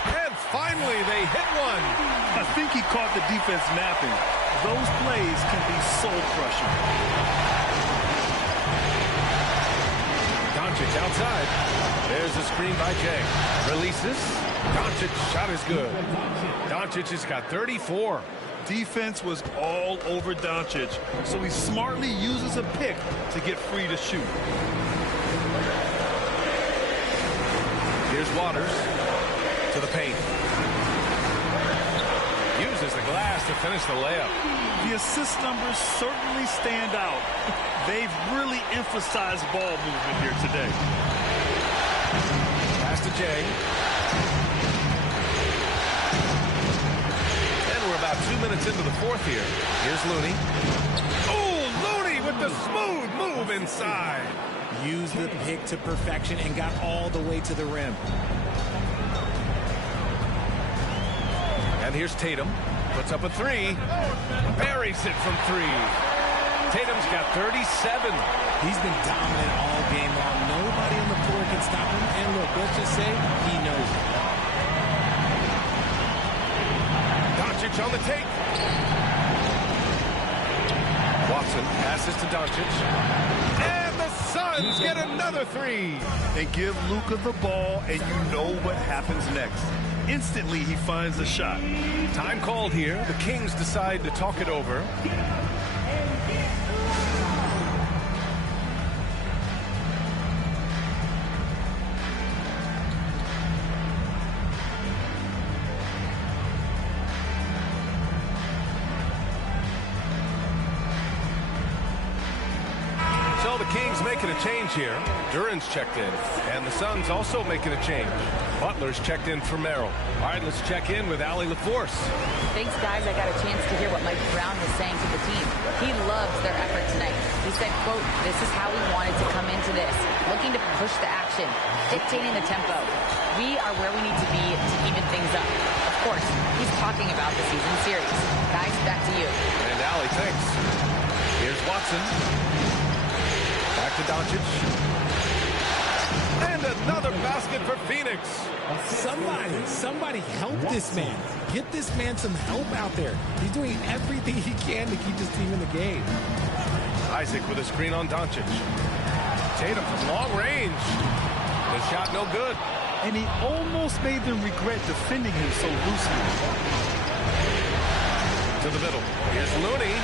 And finally, they hit one. I think he caught the defense napping. Those plays can be soul-crushing. Doncic outside. There's a screen by Jay. Releases. Doncic shot is good. Doncic has got 34. Defense was all over Doncic, so he smartly uses a pick to get free to shoot. Here's Waters to the paint. Uses reaches the glass to finish the layup. The assist numbers certainly stand out. They've really emphasized ball movement here today. Pass to Jay. And we're about 2 minutes into the fourth here. Here's Looney. Oh, Looney with the smooth move inside. Used the pick to perfection and got all the way to the rim. And here's Tatum. Puts up a three. Buries it from three. Tatum's got 37. He's been dominant all game long. Nobody on the floor can stop him. And look, let's just say he knows it. Doncic on the take. Watson passes to Doncic. And the Suns get another three. They give Luka the ball, and you know what happens next. Instantly, he finds the shot. Time called here. The Kings decide to talk it over. So the Kings making a change here. Duran's checked in, and the Suns also making a change. Butler's checked in for Merrill. All right, let's check in with Allie LaForce. Thanks, guys. I got a chance to hear what Mike Brown was saying to the team. He loves their effort tonight. He said, quote, "This is how we wanted to come into this, looking to push the action, dictating the tempo. We are where we need to be to even things up." Of course, he's talking about the season series. Guys, back to you. And Allie, thanks. Here's Watson. Back to Doncic. And another basket for Phoenix. Somebody help this man. Get this man some help out there. He's doing everything he can to keep his team in the game. Isaac with a screen on Doncic. Tatum from long range. The shot no good. And he almost made them regret defending him so loosely. To the middle. Here's Looney.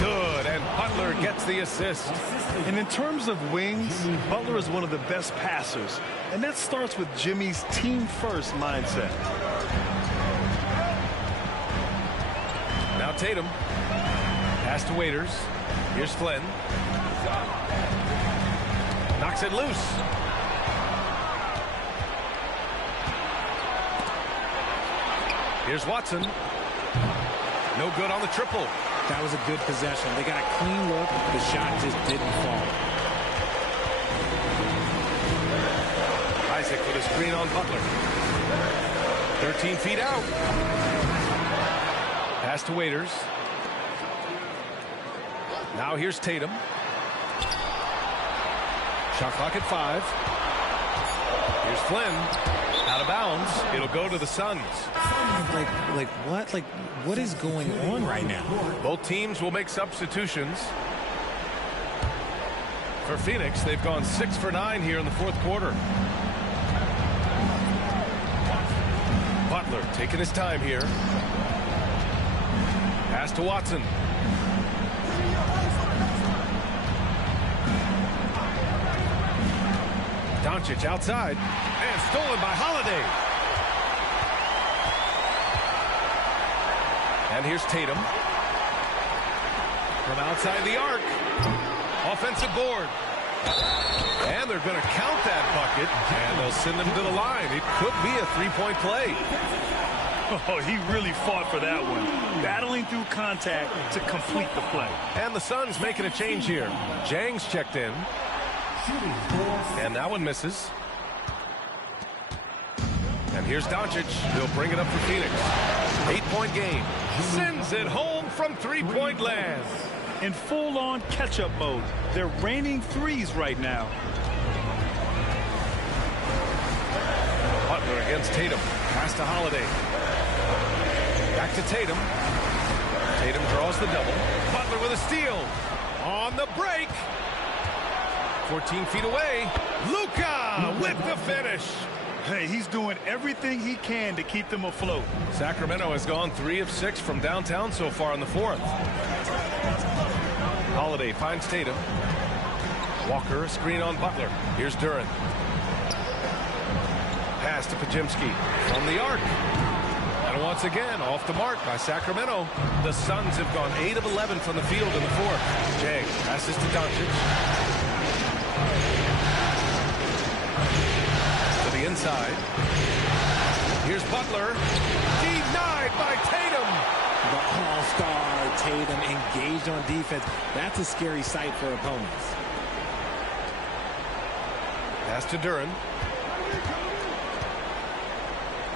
Good. And Butler gets the assist. And in terms of wings, Butler is one of the best passers. And that starts with Jimmy's team-first mindset. Now Tatum. Pass to Waiters. Here's Flynn. Knocks it loose. Here's Watson. No good on the triple. That was a good possession. They got a clean look. The shot just didn't fall. Isaac with a screen on Butler. 13 feet out. Pass to Waiters. Now here's Tatum. Shot clock at 5. Here's Flynn. Out of bounds. It'll go to the Suns. What is going on right now? Both teams will make substitutions. For Phoenix, they've gone 6 for 9 here in the fourth quarter. Butler taking his time here. Pass to Watson. Doncic outside. And stolen by Holiday. And here's Tatum. From outside the arc. Offensive board. And they're going to count that bucket. And they'll send him to the line. It could be a three-point play. Oh, he really fought for that one. Battling through contact to complete the play. And the Suns making a change here. Jang's checked in. And that one misses. And here's Doncic. He'll bring it up for Phoenix. 8-point game. Sends it home from three-point land. In full-on catch-up mode. They're raining threes right now. Butler against Tatum. Pass to Holiday. Back to Tatum. Tatum draws the double. Butler with a steal. On the break. 14 feet away. Luka with the finish. Hey, he's doing everything he can to keep them afloat. Sacramento has gone 3 of 6 from downtown so far in the fourth. Holiday finds Tatum. Walker, a screen on Butler. Here's Duran. Pass to Pajimski from the arc. And a once again off the mark by Sacramento. The Suns have gone 8 of 11 from the field in the fourth. Jang passes to Doncic. To the inside. Here's Butler. Denied by Tatum. The all-star Tatum engaged on defense. That's a scary sight for opponents. Pass to Duren.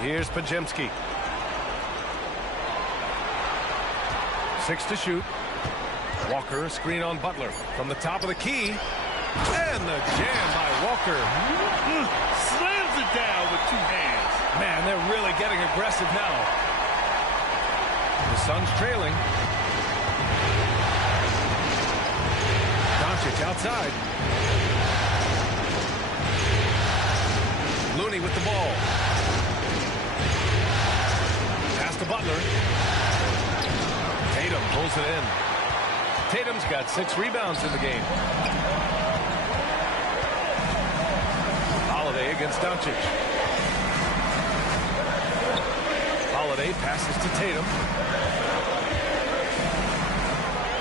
Here's Pajemski. 6 to shoot. Walker, a screen on Butler. From the top of the key. And the jam by Walker. Slams it down with 2 hands. Man, they're really getting aggressive now. The Suns trailing. Doncic outside. Looney with the ball. Pass to Butler. Tatum pulls it in. Tatum's got 6 rebounds in the game. Holiday against Doncic. Holiday passes to Tatum.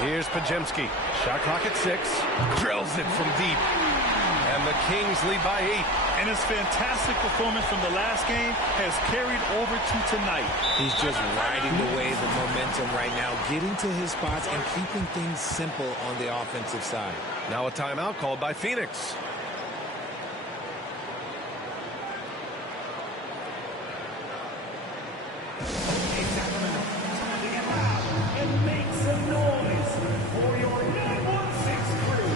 Here's Pajemski. Shot clock at 6. Drills it from deep. And the Kings lead by 8. And his fantastic performance from the last game has carried over to tonight. He's just riding the wave of momentum right now, getting to his spots and keeping things simple on the offensive side. Now a timeout called by Phoenix. Okay, Sacramento, time to get loud and make some noise for your 916 crew.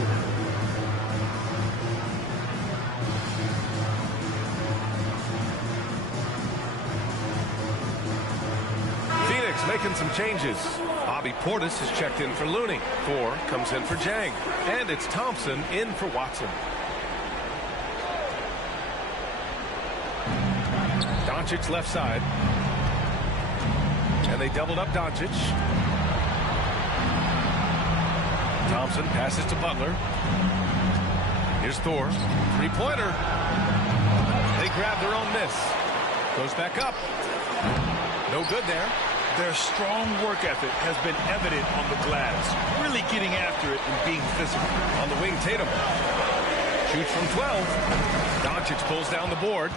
Phoenix making some changes. Bobby Portis has checked in for Looney. 4 comes in for Jang. And it's Thompson in for Watson. Doncic left side. And they doubled up Doncic. Thompson passes to Butler. Here's Thor. 3-pointer. They grab their own miss. Goes back up. No good there. Their strong work ethic has been evident on the glass, really getting after it and being physical. On the wing, Tatum shoots from 12. Doncic pulls down the board.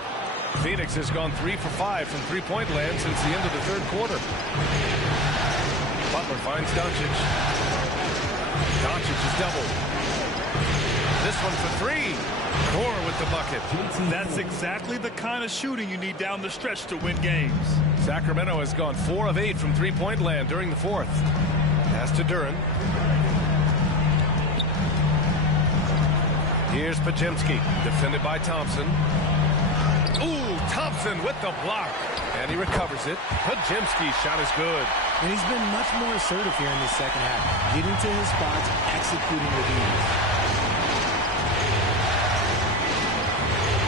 Phoenix has gone 3 for 5 from three-point land since the end of the third quarter. Butler finds Doncic. Doncic is doubled. This one for 3. Core with the bucket. That's exactly the kind of shooting you need down the stretch to win games. Sacramento has gone 4 of 8 from three-point land during the fourth. Pass to Duren. Here's Pajemski, defended by Thompson. Ooh, Thompson with the block. And he recovers it. Pajemski's shot is good. And he's been much more assertive here in the second half, getting to his spots, executing with ease.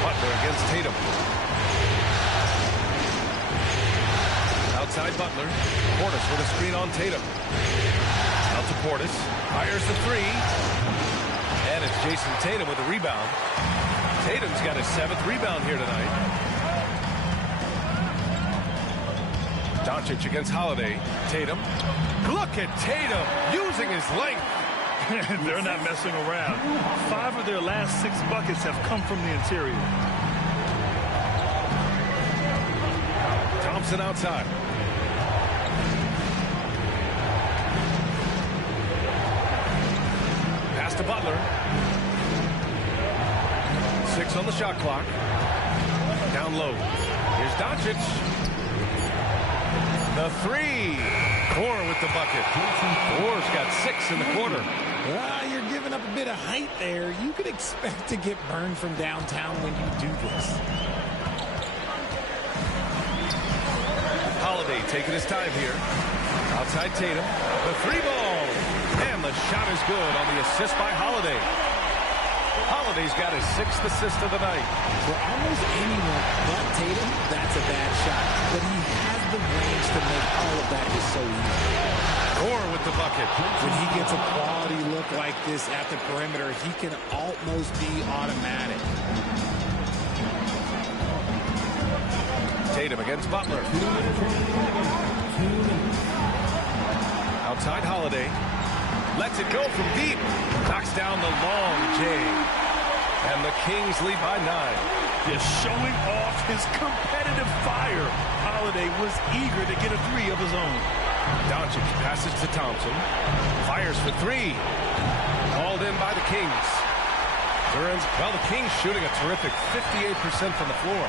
Butler against Tatum. Outside Butler. Portis with a screen on Tatum. Out to Portis. Fires the 3. And it's Jason Tatum with a rebound. Tatum's got his 7th rebound here tonight. Doncic against Holiday. Tatum. Look at Tatum using his length. They're not messing around. 5 of their last 6 buckets have come from the interior. Thompson outside. Pass to Butler. 6 on the shot clock. Down low. Here's Doncic. The 3. Core with the bucket. Core's got 6 in the quarter. Well, you're giving up a bit of height there. You could expect to get burned from downtown when you do this. Holiday taking his time here. Outside Tatum. The 3-ball. And the shot is good on the assist by Holiday. Holiday's got his 6th assist of the night. For almost anyone but Tatum, that's a bad shot. But he has the range to make all of that just so easy. Core with the bucket. When he gets a quality look like this at the perimeter, he can almost be automatic. Tatum against Butler. outside Holiday. Lets it go from deep. Knocks down the long J. And the Kings lead by 9. Just showing off his competitive fire. Holiday was eager to get a 3 of his own. Doncic passes to Thompson. Fires for 3. Called in by the Kings. Duran's, well, the Kings shooting a terrific 58% from the floor.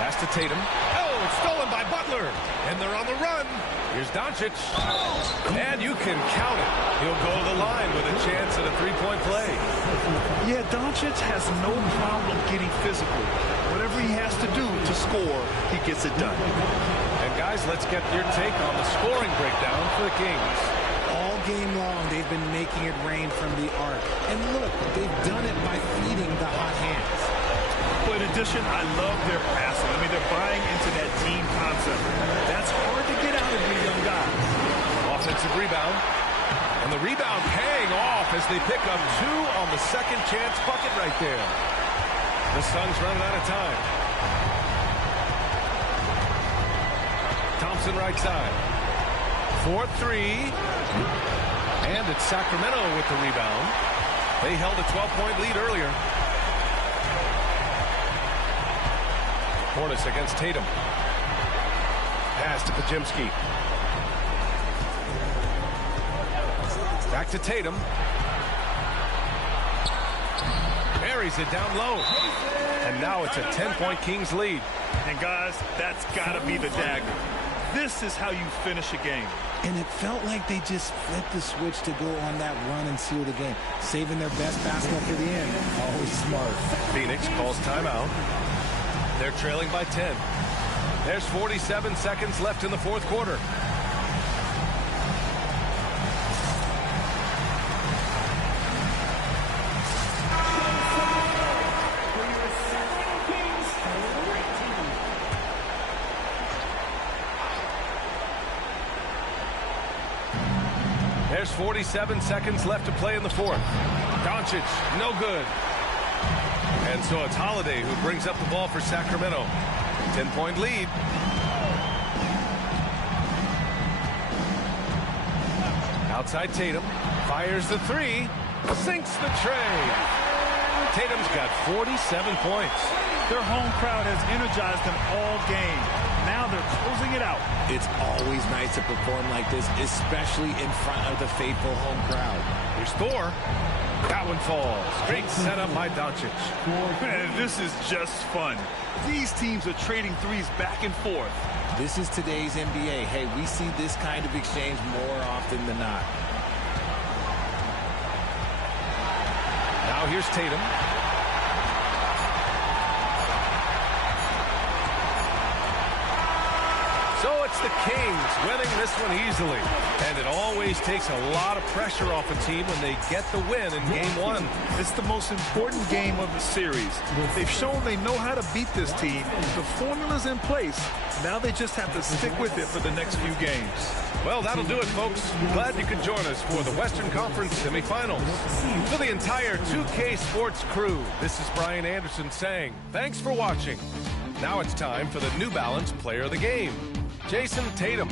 Pass to Tatum. Oh, it's stolen by Butler. And they're on the run. Here's Doncic. And you can count it. He'll go to the line with a chance at a 3-point play. Yeah, Doncic has no problem getting physical. Whatever he has to do to score, he gets it done. And guys, let's get your take on the scoring breakdown for the Kings. All game long, they've been making it rain from the arc. And look, they've done it by feeding the hot hands. But in addition, I love their passing. I mean, they're buying into that team concept. That's hard to get out of these young guys. Offensive rebound. And the rebound paying off as they pick up 2 on the second chance bucket right there. The Suns running out of time. Thompson right side. 4-3. And it's Sacramento with the rebound. They held a 12-point lead earlier. Portis against Tatum. Pass to Pajimski. Back to Tatum. Buries it down low. And now it's a 10-point Kings lead. And guys, that's got to be the dagger. This is how you finish a game. And it felt like they just flipped the switch to go on that run and seal the game. Saving their best basketball for the end. Always smart. Phoenix calls timeout. They're trailing by 10. There's 47 seconds left in the fourth quarter. There's 47 seconds left to play in the fourth. Doncic, no good. And so it's Holiday who brings up the ball for Sacramento. 10-point lead. Outside Tatum. Fires the 3. Sinks the tray. Tatum's got 47 points. Their home crowd has energized them all game. Now they're closing it out. It's always nice to perform like this, especially in front of the faithful home crowd. Here's Thor. That one falls. Great setup by Doncic. Man, this is just fun. These teams are trading threes back and forth. This is today's NBA. Hey, we see this kind of exchange more often than not. Now here's Tatum. So it's the Kings winning this one easily. And it always takes a lot of pressure off a team when they get the win in Game 1. It's the most important game of the series. They've shown they know how to beat this team. The formula's in place. Now they just have to stick with it for the next few games. Well, that'll do it, folks. Glad you could join us for the Western Conference Semifinals. For the entire 2K Sports crew, this is Brian Anderson saying thanks for watching. Now it's time for the New Balance Player of the Game, Jason Tatum.